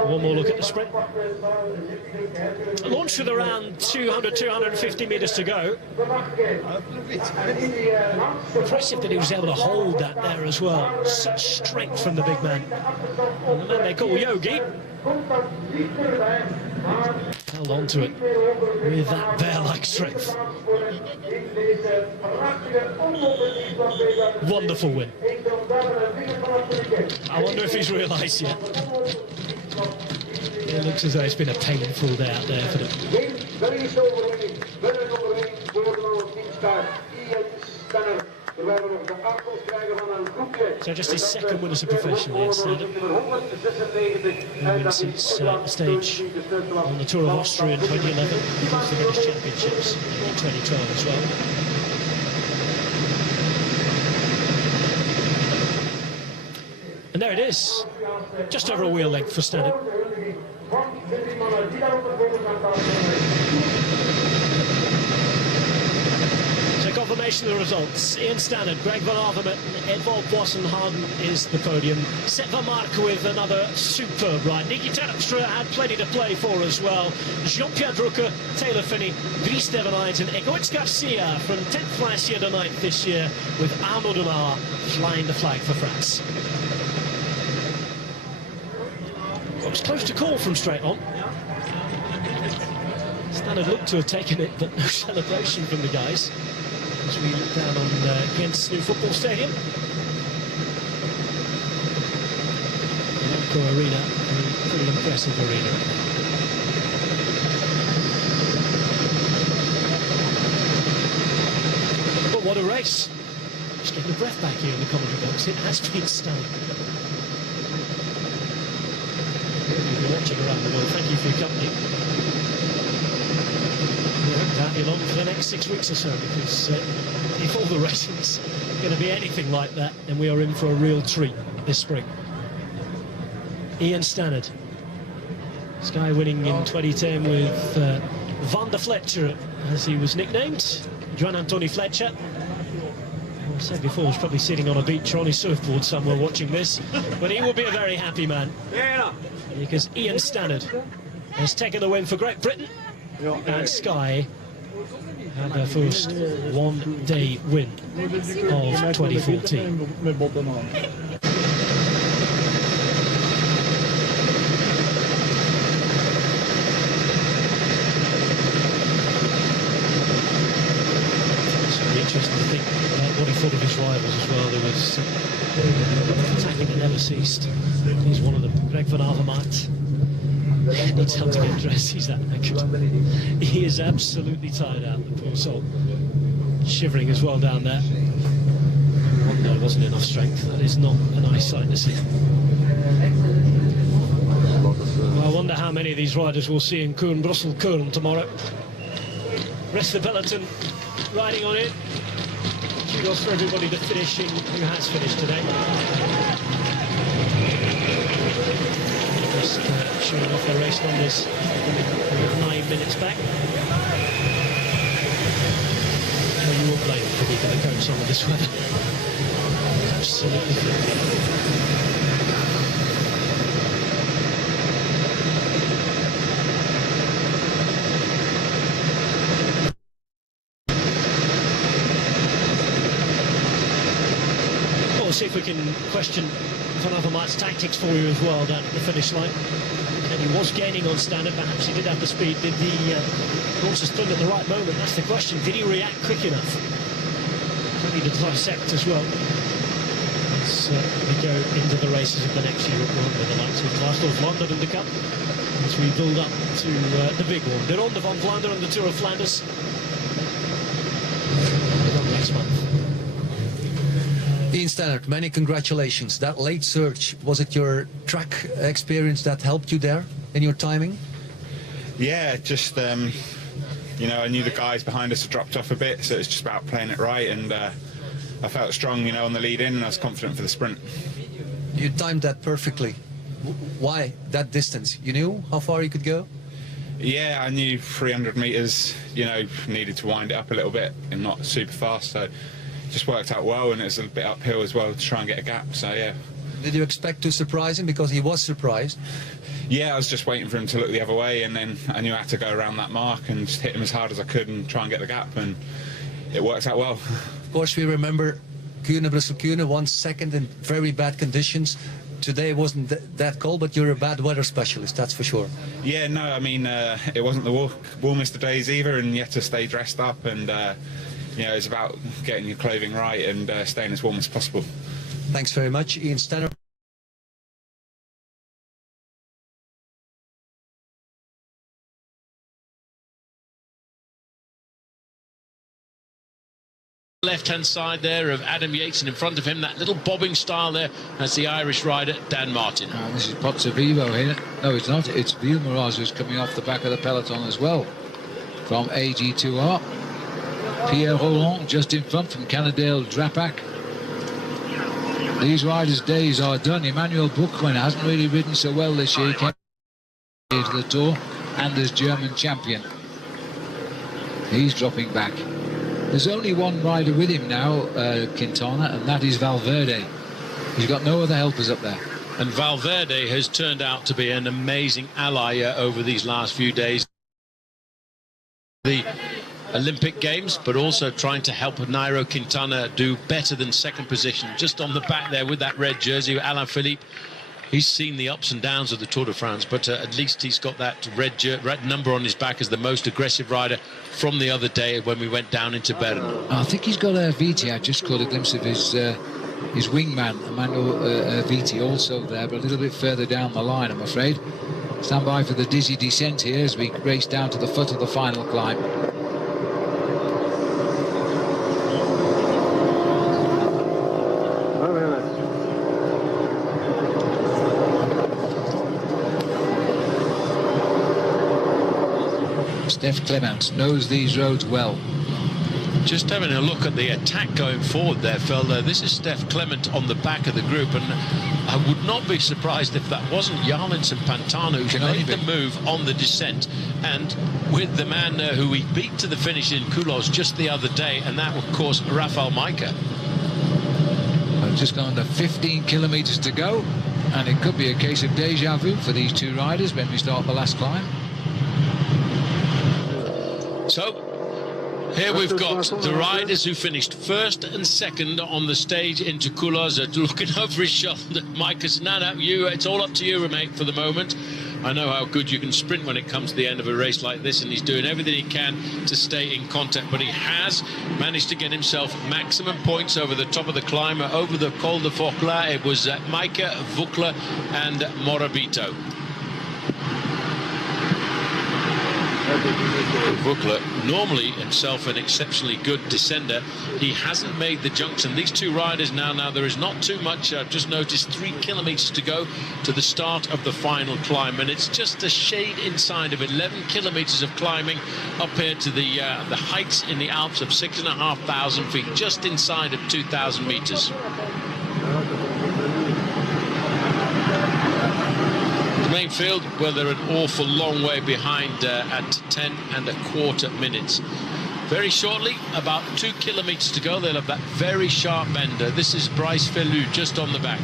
One more look at the sprint. Launched with around 200, 250 metres to go. Impressive that he was able to hold that there as well. Such strength from the big man. And the man they call Yogi held on to it with that bear-like strength. Wonderful win. I wonder if he's realised yet. It looks as though it's been a painful day out there for them. So just his second win as a professional, Ian Stannard. Since stage on the Tour of Austria in 2011, the British Championships in 2012 as well. And there it is, just over a wheel length for Stannard. So confirmation of the results. Ian Stannard, Greg van Avermaet and Edvald Boasson Hagen is the podium. Sepp van Mark with another superb ride. Nicky Terpstra had plenty to play for as well. Jean-Pierre Drucker, Taylor Phinney, Dries Stevenijns and Egoitz Garcia from 10th last year to 9th this year, with Arnaud Demar flying the flag for France. It was close to call from straight on. Stannard looked to have taken it, but no celebration from the guys. As we look down on Gent's new football stadium. Lamco Arena, a pretty impressive arena. But what a race. Just getting the breath back here in the commentary box. It has been stunning. If you're watching around the world, thank you for your company. We hope to have you along for the next 6 weeks or so, because if all the racing's going to be anything like that, then we are in for a real treat this spring. Ian Stannard, this guy winning in 2010 with Van der Fletcher, as he was nicknamed, Joan Anthony Fletcher. I said before, he's probably sitting on a beach or on his surfboard somewhere watching this, but he will be a very happy man, because Ian Stannard has taken the win for Great Britain, and Sky had their first one-day win of 2014. Interesting to think about what he thought of his rivals as well. There was attacking that never ceased. He's one of them, Greg van Avermaet. Needs help to get dressed, he's that knackered. He is absolutely tired out, the poor soul. Shivering as well down there. No wonder there wasn't enough strength. That is not a nice sight to see. Well, I wonder how many of these riders we'll see in Kuurne, Brussels, Kuurne tomorrow. Rest of the peloton riding on it. Kudos for everybody to finishing who has finished today. Just showing off their race numbers 9 minutes back. Well, you won't blame them for keeping the coats on with this weather. Absolutely filthy. See if we can question Van Avermaet's tactics for you as well down at the finish line. And he was gaining on Stannard, perhaps he did have the speed. Did he launch the sprint at the right moment? That's the question. Did he react quick enough? Plenty to dissect as well. as we go into the races of the next Europe run with the likes of Glasgow's London in the Cup, as we build up to the big one, the Ronde van Vlaanderen and the Tour of Flanders. Next month. Ian Stannard, many congratulations. That late surge, was it your track experience that helped you there in your timing? Yeah, just, you know, I knew the guys behind us had dropped off a bit, so it's just about playing it right, and I felt strong, you know, on the lead in, and I was confident for the sprint. You timed that perfectly. Why that distance? You knew how far you could go? Yeah, I knew 300 metres, you know, needed to wind it up a little bit and not super fast, so it just worked out well, and it was a bit uphill as well to try and get a gap, so yeah. Did you expect to surprise him? Because he was surprised. Yeah, I was just waiting for him to look the other way, and then I knew I had to go around that mark and just hit him as hard as I could and try and get the gap, and it worked out well. Of course, we remember Kuurne, Brussel-Kuurne, 1 second in very bad conditions. Today wasn't that cold, but you're a bad weather specialist, that's for sure. Yeah, no, I mean, it wasn't the warmest of days either, and you had to stay dressed up, and you know, it's about getting your clothing right and staying as warm as possible. Thanks very much, Ian Stannard. Left-hand side there of Adam Yates, and in front of him, that little bobbing style there, that's the Irish rider, Dan Martin. This is Pozzovivo here. No, it's not. It's Vilmoraz who's coming off the back of the peloton as well. From AG2R. Pierre Roland just in front from Cannondale Drapac. These riders' days are done. Emmanuel Buchmann hasn't really ridden so well this year. He came to the Tour and as German champion. He's dropping back. There's only one rider with him now, Quintana, and that is Valverde. He's got no other helpers up there. And Valverde has turned out to be an amazing ally over these last few days. The Olympic Games, but also trying to help Nairo Quintana do better than second position. Just on the back there with that red jersey, Alain Philippe. He's seen the ups and downs of the Tour de France, but at least he's got that red number on his back as the most aggressive rider from the other day when we went down into Bern. I think he's got a Viti. I just caught a glimpse of his wingman, Emmanuel Viti, also there, but a little bit further down the line, I'm afraid. Stand by for the dizzy descent here as we race down to the foot of the final climb. Steph Clement knows these roads well. Just having a look at the attack going forward there, Phil. This is Steph Clement on the back of the group, and I would not be surprised if that wasn't Jarlins and Pantano who made the move on the descent, and with the man who he beat to the finish in Culos just the other day, and that, of course, Rafał Majka. I've just gone to 15 kilometers to go, and it could be a case of deja vu for these two riders when we start the last climb. So here we've got the riders who finished first and second on the stage into Culos, looking over his shoulder. Mike says, no, it's all up to you, mate, for the moment. I know how good you can sprint when it comes to the end of a race like this, and he's doing everything he can to stay in contact, but he has managed to get himself maximum points over the top of the climb, over the Col de Forclaz. It was Majka, Vukla and Morabito. Vukla, normally himself an exceptionally good descender, he hasn't made the junction. These two riders now there is not too much. I've just noticed 3 kilometers to go to the start of the final climb, and it's just a shade inside of 11 kilometers of climbing up here to the heights in the Alps of 6,500 feet, just inside of 2,000 meters. Main field, well, they're an awful long way behind at 10 1/4 minutes. Very shortly, about 2 kilometers to go, they'll have that very sharp bend. This is Bryce Felu just on the back.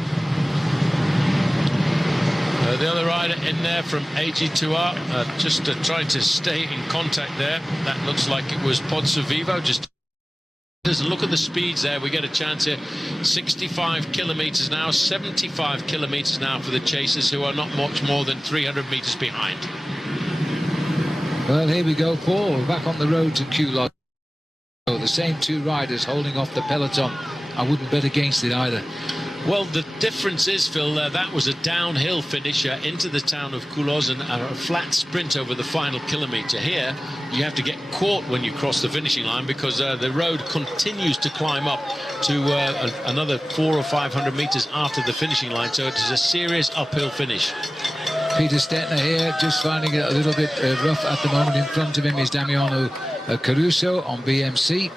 The other rider in there from AG2R, just trying to stay in contact there. That looks like it was Pozzovivo, just. Look at the speeds there. We get a chance here. 65 kilometers now, 75 kilometers now for the chasers, who are not much more than 300 meters behind. Well, here we go, Paul. We're back on the road to Culos. The same two riders holding off the peloton. I wouldn't bet against it either. Well, the difference is, Phil, that was a downhill finish into the town of Culos and a flat sprint over the final kilometre. Here, you have to get caught when you cross the finishing line because the road continues to climb up to another 400 or 500 metres after the finishing line, so it is a serious uphill finish. Peter Stettner here, just finding it a little bit rough at the moment. In front of him is Damiano Caruso on BMC.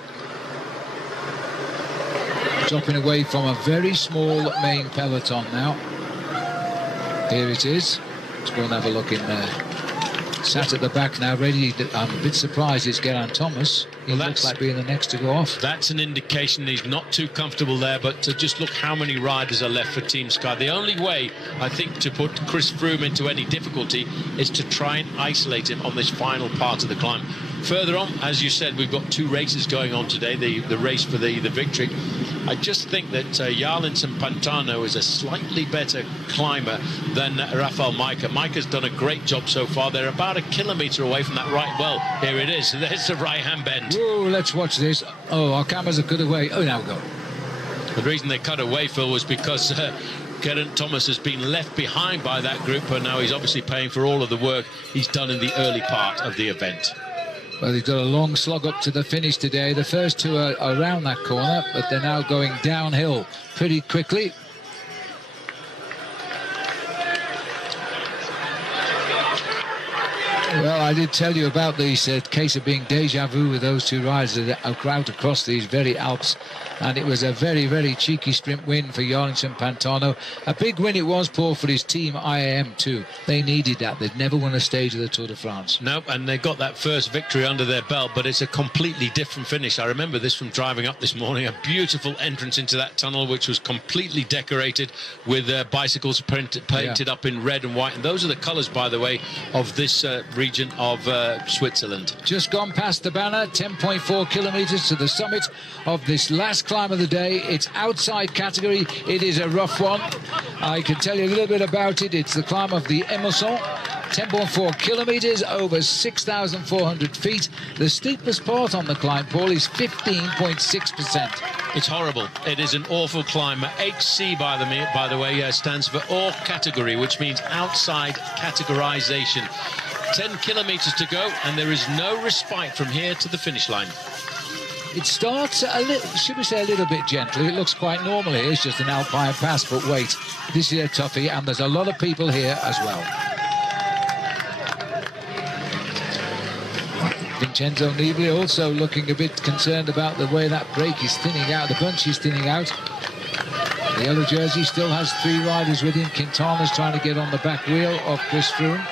Dropping away from a very small main peloton now. Here it is. Let's go and have a look in there. Sat at the back now, ready. I'm a bit surprised it's Geraint Thomas. He looks like being the next to go off. That's an indication he's not too comfortable there, but to just look how many riders are left for Team Sky. The only way, I think, to put Chris Froome into any difficulty is to try and isolate him on this final part of the climb. Further on, as you said, we've got two races going on today, the race for the victory. I just think that Jarlinson Pantano is a slightly better climber than Rafael Majka. Majka's done a great job so far. They're about a kilometre away from that right. Well, here it is. There's the right-hand bend. Whoa, let's watch this. Oh, our cameras are cut away. Oh, now we go. The reason they cut away, Phil, was because Geraint Thomas has been left behind by that group, and now he's obviously paying for all of the work he's done in the early part of the event. Well, he's got a long slog up to the finish today. The first two are around that corner, but they're now going downhill pretty quickly. Well, I did tell you about this case of being deja vu with those two riders that are out across these very Alps. And it was a very, very cheeky sprint win for Jarlinson Pantano. A big win it was, Paul, for his team IAM too. They needed that. They'd never won a stage of the Tour de France. No, and they got that first victory under their belt, but it's a completely different finish. I remember this from driving up this morning. A beautiful entrance into that tunnel, which was completely decorated with bicycles painted up in red and white. And those are the colours, by the way, of this region of Switzerland. Just gone past the banner, 10.4 kilometres to the summit of this last climb of the day. It's outside category. It is a rough one. I can tell you a little bit about it. It's the climb of the Emerson, 10.4 kilometres over 6,400 feet. The steepest part on the climb, Paul, is 15.6%. It's horrible. It is an awful climb. HC, by the way, stands for hors category, which means outside categorization. 10 kilometres to go, and there is no respite from here to the finish line. It starts a little, should we say, a little bit gently. It looks quite normal here. It's just an alpine pass, but wait, this is a toughie, and there's a lot of people here as well. Vincenzo Nibali also looking a bit concerned about the way that break is thinning out, the bunch is thinning out. The yellow jersey still has three riders with him. Quintana's trying to get on the back wheel of Chris Froome.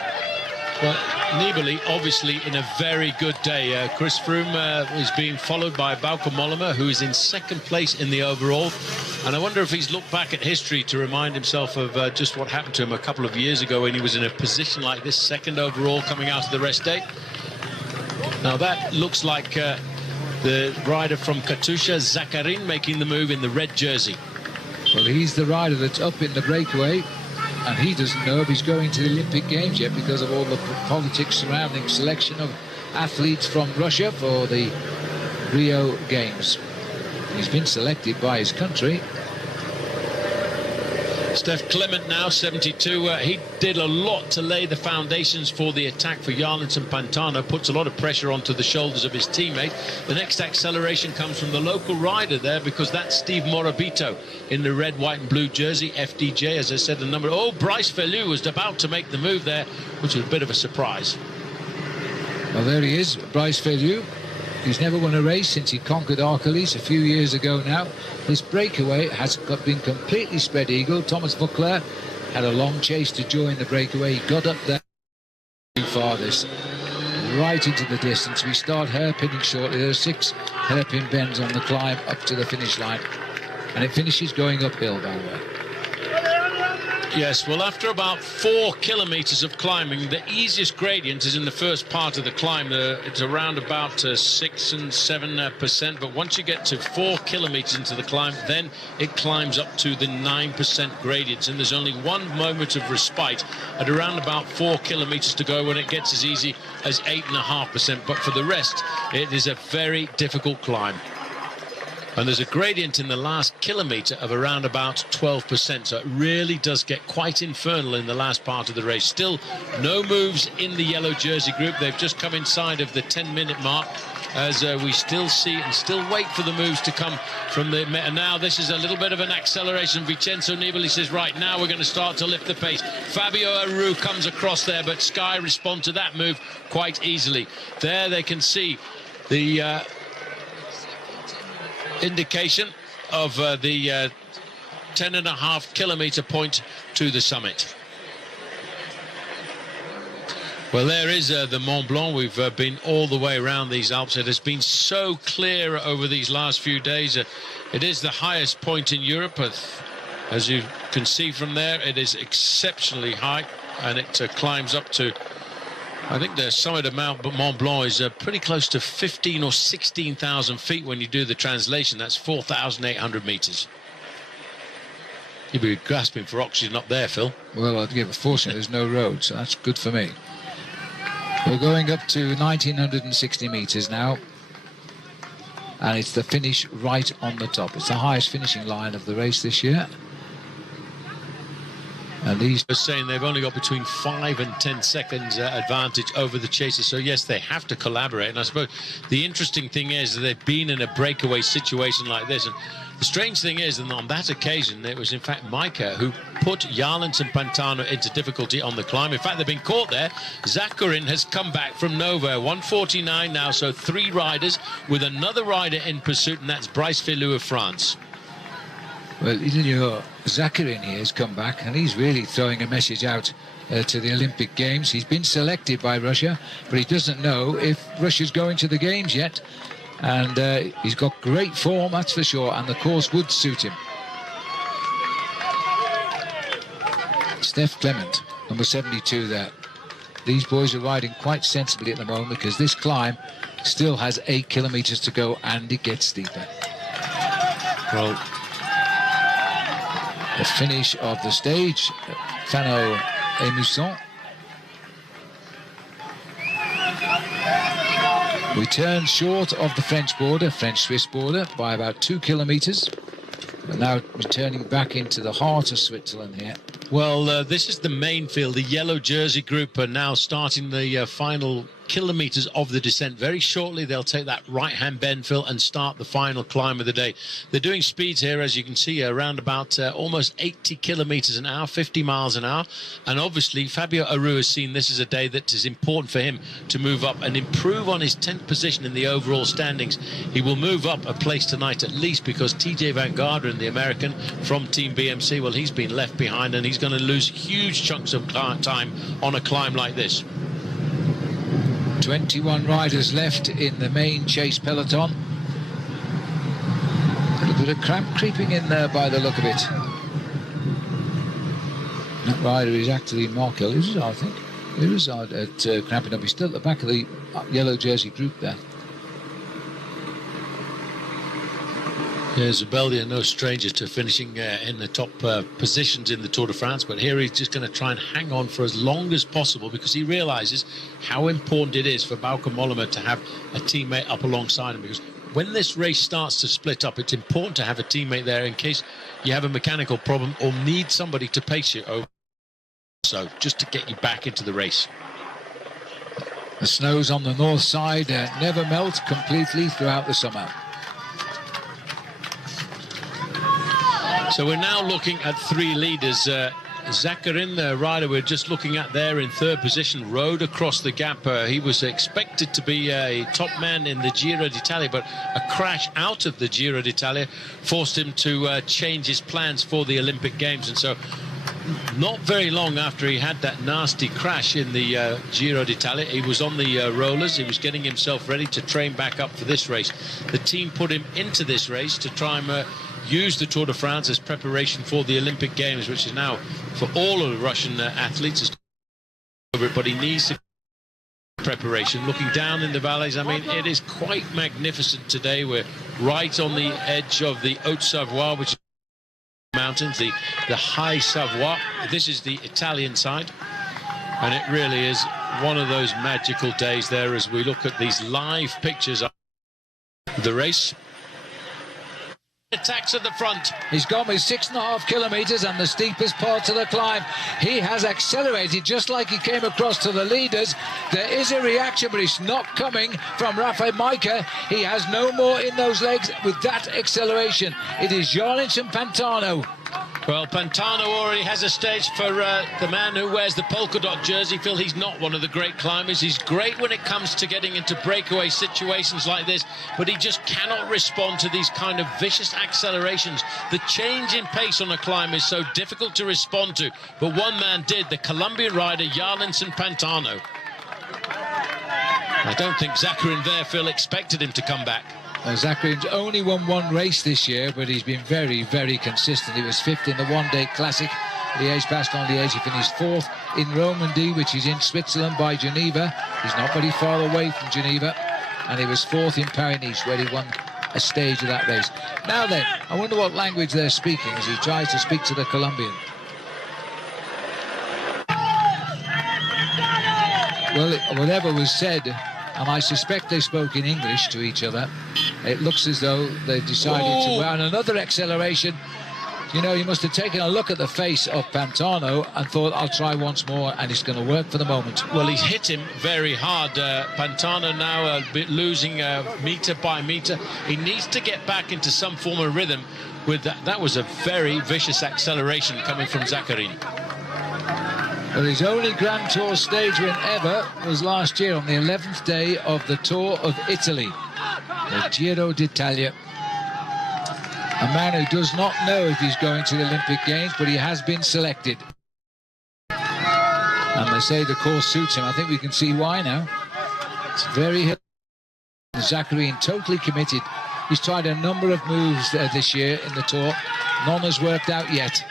Well, Nibali obviously in a very good day. Chris Froome is being followed by Bauke Mollema, who is in second place in the overall. And I wonder if he's looked back at history to remind himself of just what happened to him a couple of years ago when he was in a position like this, second overall coming out of the rest day. Now that looks like the rider from Katusha, Zakharin, making the move in the red jersey. Well, he's the rider that's up in the breakaway. And he doesn't know if he's going to the Olympic Games yet because of all the politics surrounding selection of athletes from Russia for the Rio Games. He's been selected by his country. Steph Clement now, 72. He did a lot to lay the foundations for the attack for Jarlinson Pantano. Puts a lot of pressure onto the shoulders of his teammate. The next acceleration comes from the local rider there because that's Steve Morabito in the red, white and blue jersey, FDJ, as I said, the number. Oh, Bryce Fellou was about to make the move there, which was a bit of a surprise. Well, there he is, Bryce Fellou. He's never won a race since he conquered Arcalys a few years ago now. This breakaway has been completely spread eagle. Thomas Vauclair had a long chase to join the breakaway. He got up there too farthest, right into the distance. We start hairpinning shortly. There are 6 hairpin bends on the climb up to the finish line. And it finishes going uphill, by the way. Yes, well, after about 4 kilometres of climbing, the easiest gradient is in the first part of the climb. It's around about 6 and 7%, but once you get to 4 kilometres into the climb, then it climbs up to the 9% gradients, and there's only one moment of respite at around about 4 kilometres to go when it gets as easy as 8.5%, but for the rest, it is a very difficult climb. And there's a gradient in the last kilometre of around about 12%, so it really does get quite infernal in the last part of the race. Still no moves in the yellow jersey group. They've just come inside of the 10-minute mark, as we still see and still wait for the moves to come from the... And now this is a little bit of an acceleration. Vincenzo Nibali says, right, now we're going to start to lift the pace. Fabio Aru comes across there, but Sky respond to that move quite easily. There they can see the indication of the 10.5 kilometre point to the summit. Well, there is the Mont Blanc. We've been all the way around these Alps. It has been so clear over these last few days. It is the highest point in Europe. As you can see from there, it is exceptionally high, and it climbs up to, I think the summit of Mont Blanc is pretty close to 15 or 16,000 feet when you do the translation. That's 4,800 meters. You'd be grasping for oxygen up there, Phil. Well, I'd give a fortune. There's no road, so that's good for me. We're going up to 1,960 meters now, and it's the finish right on the top. It's the highest finishing line of the race this year. And these are saying they've only got between 5 and 10 seconds advantage over the chasers. So yes, they have to collaborate. And I suppose the interesting thing is that they've been in a breakaway situation like this. And the strange thing is, and on that occasion, it was in fact Micah who put Jarlens and Pantano into difficulty on the climb. In fact, they've been caught there. Zakarin has come back from nowhere. 1:49 now, so 3 riders with another rider in pursuit, and that's Bryce Filou of France. Well, you know, Zakarin here has come back, and he's really throwing a message out to the Olympic Games. He's been selected by Russia, but he doesn't know if Russia's going to the Games yet. And he's got great form, that's for sure, and the course would suit him. Steph Clement, number 72 there. These boys are riding quite sensibly at the moment, because this climb still has 8 kilometres to go, and it gets steeper. Well, the finish of the stage, Fano et Mousson. We turn short of the French border, French-Swiss border, by about 2 kilometres. We're now returning back into the heart of Switzerland here. Well, this is the main field. The yellow jersey group are now starting the final kilometres of the descent. Very shortly they'll take that right-hand bend, Phil, and start the final climb of the day. They're doing speeds here, as you can see, around about almost 80 kilometres an hour, 50 miles an hour. And obviously Fabio Aru has seen this as a day that is important for him to move up and improve on his 10th position in the overall standings. He will move up a place tonight at least, because TJ Van Garderen, the American from Team BMC, well, he's been left behind, and he's going to lose huge chunks of time on a climb like this. 21 riders left in the main chase peloton. A little bit of cramp creeping in there by the look of it. That rider is actually Mark Ellis, I think. Irizard at cramping up. He's still at the back of the yellow jersey group there. Yeah, Zabeldia, no stranger to finishing in the top positions in the Tour de France, but here he's just going to try and hang on for as long as possible, because he realises how important it is for Bauke Mollema to have a teammate up alongside him, because when this race starts to split up, it's important to have a teammate there in case you have a mechanical problem or need somebody to pace you over, so just to get you back into the race. The snows on the north side never melt completely throughout the summer. So we're now looking at 3 leaders. Zakarin, the rider we're just looking at there in 3rd position, rode across the gap. He was expected to be a top man in the Giro d'Italia, but a crash out of the Giro d'Italia forced him to change his plans for the Olympic Games. And so not very long after he had that nasty crash in the Giro d'Italia, he was on the rollers. He was getting himself ready to train back up for this race. The team put him into this race to try and use the Tour de France as preparation for the Olympic Games, which is now for all of the Russian athletes. But he needs to preparation. Looking down in the valleys, I mean, it is quite magnificent today. We're right on the edge of the Haute-Savoie, which is mountains, the High Savoie. This is the Italian side, and it really is one of those magical days there as we look at these live pictures of the race. attacks at the front. He's gone with 6.5 kilometres and the steepest parts of the climb. He has accelerated just like he came across to the leaders. There is a reaction, but it's not coming from Rafa Majka. He has no more in those legs with that acceleration. It is Jarlins and Pantano. Well, Pantano already has a stage for the man who wears the polka dot jersey. Phil, he's not one of the great climbers. He's great when it comes to getting into breakaway situations like this, but he just cannot respond to these kind of vicious accelerations. The change in pace on a climb is so difficult to respond to, but one man did, the Colombian rider Jarlinson Pantano. I don't think Zakarin there, Phil, expected him to come back. Zakarin's only won one race this year, but he's been very, very consistent. He was 5th in the one-day classic, Liège-Bastogne-Liège. He finished 4th in Romandy, which is in Switzerland by Geneva. He's not very far away from Geneva. And he was 4th in Paris-Nice, where he won a stage of that race. Now then, I wonder what language they're speaking as he tries to speak to the Colombian. Well, whatever was said, and I suspect they spoke in English to each other. It looks as though they've decided to run another acceleration. You know, he must have taken a look at the face of Pantano and thought, I'll try once more, and it's going to work for the moment. Well, he's hit him very hard. Pantano now a bit losing metre by metre. He needs to get back into some form of rhythm with that. That was a very vicious acceleration coming from Zakarin. Well, his only Grand Tour stage win ever was last year on the 11th day of the Tour of Italy, the Giro d'Italia. A man who does not know if he's going to the Olympic Games, but he has been selected. And they say the course suits him. I think we can see why now. It's very hilly. Zakarin totally committed. He's tried a number of moves this year in the Tour. None has worked out yet.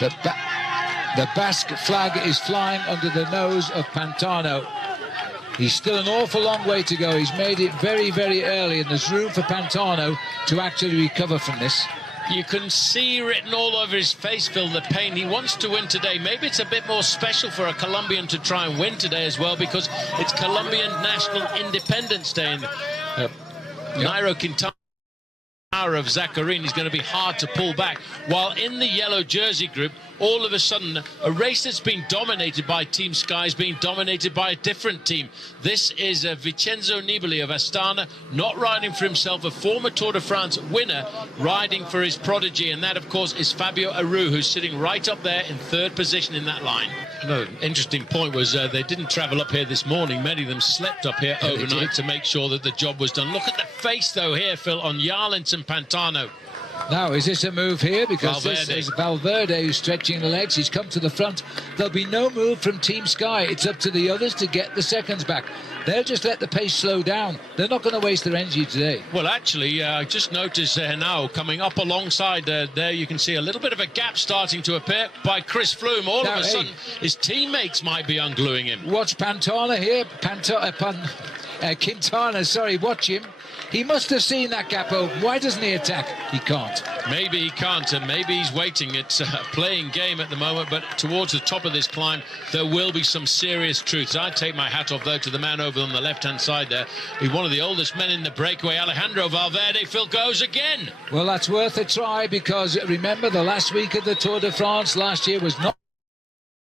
The Basque flag is flying under the nose of Pantano. He's still an awful long way to go. He's made it very, very early, and there's room for Pantano to actually recover from this. You can see written all over his face, Phil, the pain. He wants to win today. Maybe it's a bit more special for a Colombian to try and win today as well, because it's Colombian National Independence Day. And Nairo Quintana of Zakarin is going to be hard to pull back, while in the yellow jersey group, all of a sudden a race that's been dominated by Team Sky is being dominated by a different team. This is Vincenzo Nibali of Astana, not riding for himself, a former Tour de France winner, riding for his prodigy, and that of course is Fabio Aru, who's sitting right up there in 3rd position in that line. No, interesting point was they didn't travel up here this morning. Many of them slept up here overnight to make sure that the job was done. Look at the face though here, Phil, on Jarlins and Pantano. Now, is this a move here? Because Valverde. This is Valverde who's stretching the legs. He's come to the front. There'll be no move from Team Sky. It's up to the others to get the seconds back. They'll just let the pace slow down. They're not going to waste their energy today. Well, actually, I just noticed now, coming up alongside there, you can see a little bit of a gap starting to appear by Chris Froome. All of a sudden, his teammates might be ungluing him. Watch Pantana here. Quintana, sorry, watch him. He must have seen that gap open. Why doesn't he attack? He can't. Maybe he can't, and maybe he's waiting. It's a playing game at the moment, but towards the top of this climb, there will be some serious truths. I'd take my hat off, though, to the man over on the left-hand side there. He's one of the oldest men in the breakaway, Alejandro Valverde. Phil goes again. Well, that's worth a try, because remember, the last week of the Tour de France last year was not...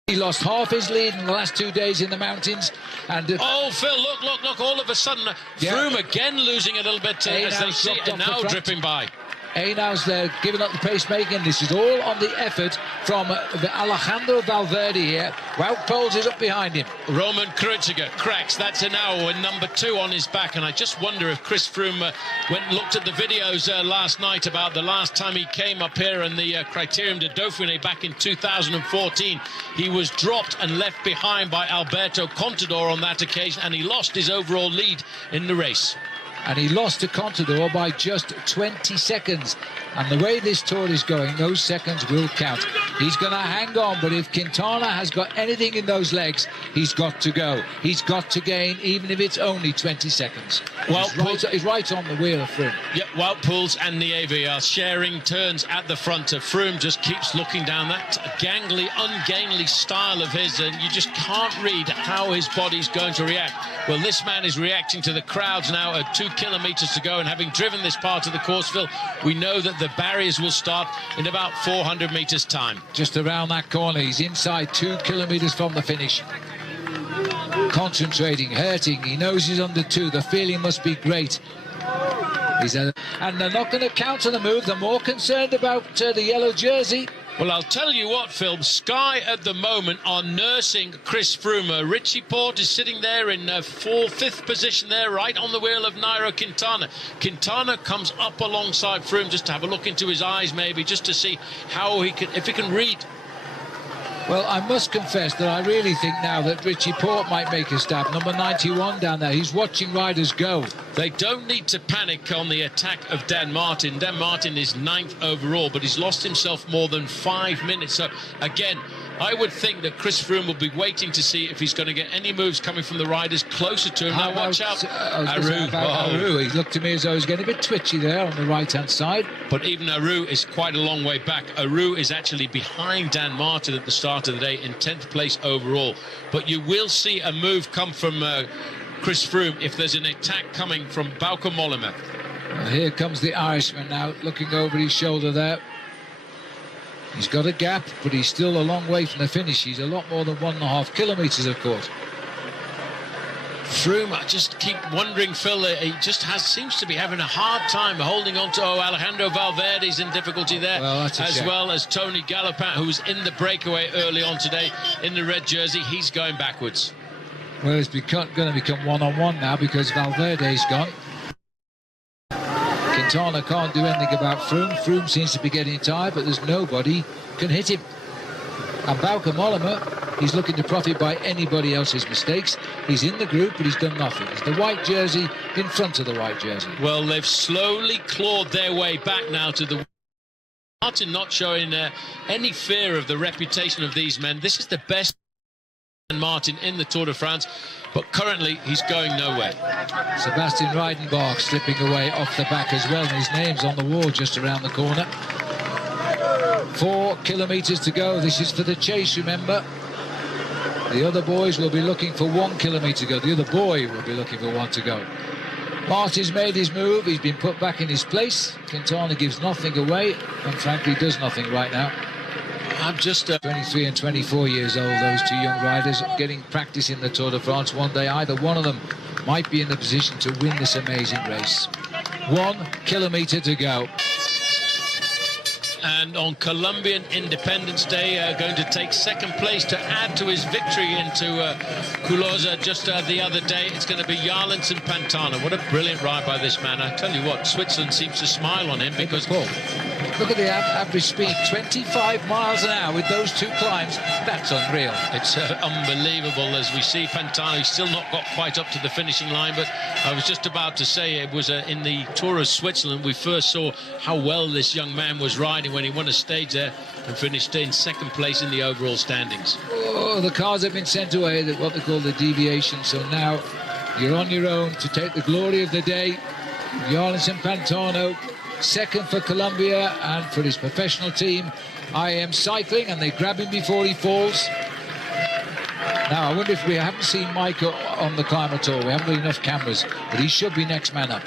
He lost half his lead in the last 2 days in the mountains. And oh, Phil, look, all of a sudden, Froome again losing a little bit as they see it, and now dripping by. Now's there giving up the pacemaking. This is all on the effort from Alejandro Valverde here. Wout Poels is up behind him. Roman Kreuziger cracks. That's Henao in number 2 on his back. And I just wonder if Chris Froome went and looked at the videos last night about the last time he came up here in the Criterium de Dauphiné back in 2014. He was dropped and left behind by Alberto Contador on that occasion, and he lost his overall lead in the race. And he lost to Contador by just 20 seconds. And the way this Tour is going, those seconds will count. He's going to hang on, but if Quintana has got anything in those legs, he's got to go. He's got to gain, even if it's only 20 seconds. Well, he's right on the wheel of Froome. Yeah, Wout Poels and Nieve are sharing turns at the front. Froome just keeps looking down that gangly, ungainly style of his, and you just can't read how his body's going to react. Well, this man is reacting to the crowds now at 2 kilometres to go, and having driven this part of the course, Phil, we know that the barriers will start in about 400 metres time. Just around that corner, he's inside 2 kilometres from the finish. Concentrating, hurting, he knows he's under 2, the feeling must be great. And they're not going to counter the move, they're more concerned about the yellow jersey. Well, I'll tell you what, Phil, Sky at the moment are nursing Chris Froome. Richie Porte is sitting there in 4th position there, right on the wheel of Nairo Quintana. Quintana comes up alongside Froome just to have a look into his eyes, maybe, just to see how he can, if he can read. Well, I must confess that I really think now that Richie Porte might make a stab. Number 91 down there, he's watching riders go. They don't need to panic on the attack of Dan Martin. Dan Martin is 9th overall, but he's lost himself more than 5 minutes. So, again, I would think that Chris Froome will be waiting to see if he's going to get any moves coming from the riders closer to him. Now, watch out. Aru. He looked to me as though he was getting a bit twitchy there on the right-hand side. But even Aru is quite a long way back. Aru is actually behind Dan Martin at the start of the day in 10th place overall. But you will see a move come from Chris Froome if there's an attack coming from Bauke Mollema. Well, here comes the Irishman now, looking over his shoulder there. He's got a gap, but he's still a long way from the finish. He's a lot more than 1.5 kilometres, of course. Froome, I just keep wondering, Phil, he just seems to be having a hard time holding on to Alejandro Valverde's in difficulty there, as well as Tony Galopin, who was in the breakaway early on today in the red jersey. He's going backwards. Well, it's going to become one-on-one now because Valverde's gone. Quintana can't do anything about Froome. Froome seems to be getting tired, but there's nobody can hit him. And Bauke Mollema, he's looking to profit by anybody else's mistakes. He's in the group, but he's done nothing. It's the white jersey in front of the white jersey. Well, they've slowly clawed their way back now to the... Martin not showing any fear of the reputation of these men. This is the best Martin in the Tour de France, but currently he's going nowhere. Sebastian Reidenbach slipping away off the back as well, and his name's on the wall just around the corner. 4 kilometres to go. This is for the chase, remember. The other boys will be looking for 1 kilometre to go. The other boy will be looking for 1 to go. Martin's made his move. He's been put back in his place. Quintana gives nothing away and frankly does nothing right now. I'm just 23 and 24 years old, those 2 young riders getting practice in the Tour de France. One day either one of them might be in the position to win this amazing race. 1 kilometre to go. And on Colombian Independence Day, going to take 2nd place to add to his victory into Culosa just the other day. It's going to be Jarlens and Pantana. What a brilliant ride by this man. I tell you what, Switzerland seems to smile on him because... Look at the average speed, 25 miles an hour with those 2 climbs. That's unreal. It's unbelievable. As we see, Pantano still not got quite up to the finishing line, but I was just about to say it was in the Tour of Switzerland we first saw how well this young man was riding when he won a stage there and finished in 2nd place in the overall standings. Oh, the cars have been sent away, what they call the deviation, so now you're on your own to take the glory of the day. Jarlens and Pantano, 2nd for Colombia, and for his professional team, IM Cycling, and they grab him before he falls. Now, I wonder if we haven't seen Mike on the climb at all. We haven't got enough cameras, but he should be next man up.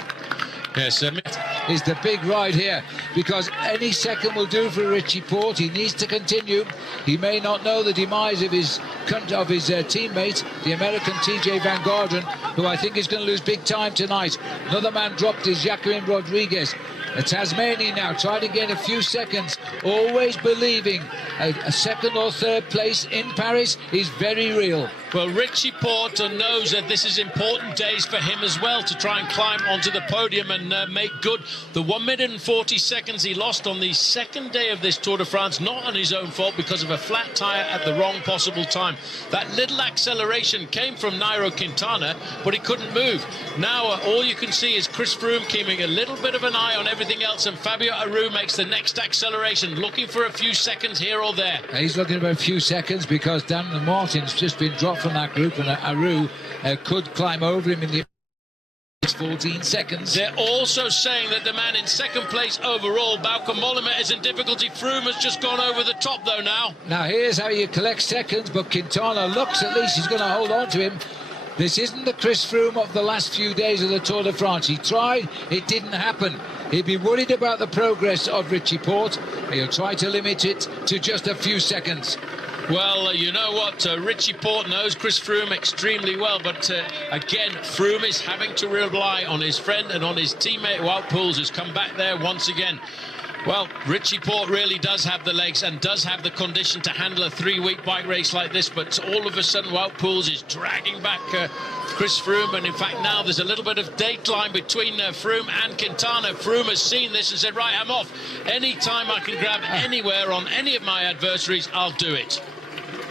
Yes, is the big ride here, because any second will do for Richie Porte. He needs to continue. He may not know the demise of his teammate, the American TJ Van Garderen, who I think is going to lose big time tonight. Another man dropped is Jacqueline Rodriguez. A Tasmanian now trying to gain a few seconds, always believing a 2nd or 3rd place in Paris is very real. Well, Richie Porte knows that this is important days for him as well to try and climb onto the podium and make good the 1 minute and 40 seconds he lost on the 2nd day of this Tour de France, not on his own fault because of a flat tyre at the wrong possible time. That little acceleration came from Nairo Quintana, but he couldn't move. Now all you can see is Chris Froome keeping a little bit of an eye on everything else, and Fabio Aru makes the next acceleration, looking for a few seconds here or there. He's looking for a few seconds because Dan Martin's just been dropped from that group, and Aru could climb over him in the 14 seconds. They're also saying that the man in 2nd place overall, Bauke Mollema, is in difficulty. Froome has just gone over the top though now. Now here's how you collect seconds, but Quintana looks, at least he's going to hold on to him. This isn't the Chris Froome of the last few days of the Tour de France. He tried, it didn't happen. He'd be worried about the progress of Richie Porte. He'll try to limit it to just a few seconds. Well, you know what? Richie Porte knows Chris Froome extremely well, but again, Froome is having to rely on his friend and on his teammate Wout Poels, who's come back there once again. Well, Richie Porte really does have the legs and does have the condition to handle a 3-week bike race like this, but all of a sudden Wout Poels is dragging back Chris Froome, and in fact now there's a little bit of dateline between Froome and Quintana. Froome has seen this and said, right, I'm off. Any time I can grab anywhere on any of my adversaries, I'll do it.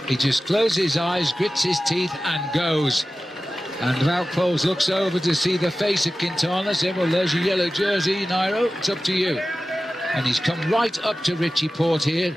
He just closes his eyes, grits his teeth and goes. And Wout Poels looks over to see the face of Quintana, saying, well, there's your yellow jersey, Nairo, it's up to you. And he's come right up to Richie Porte here.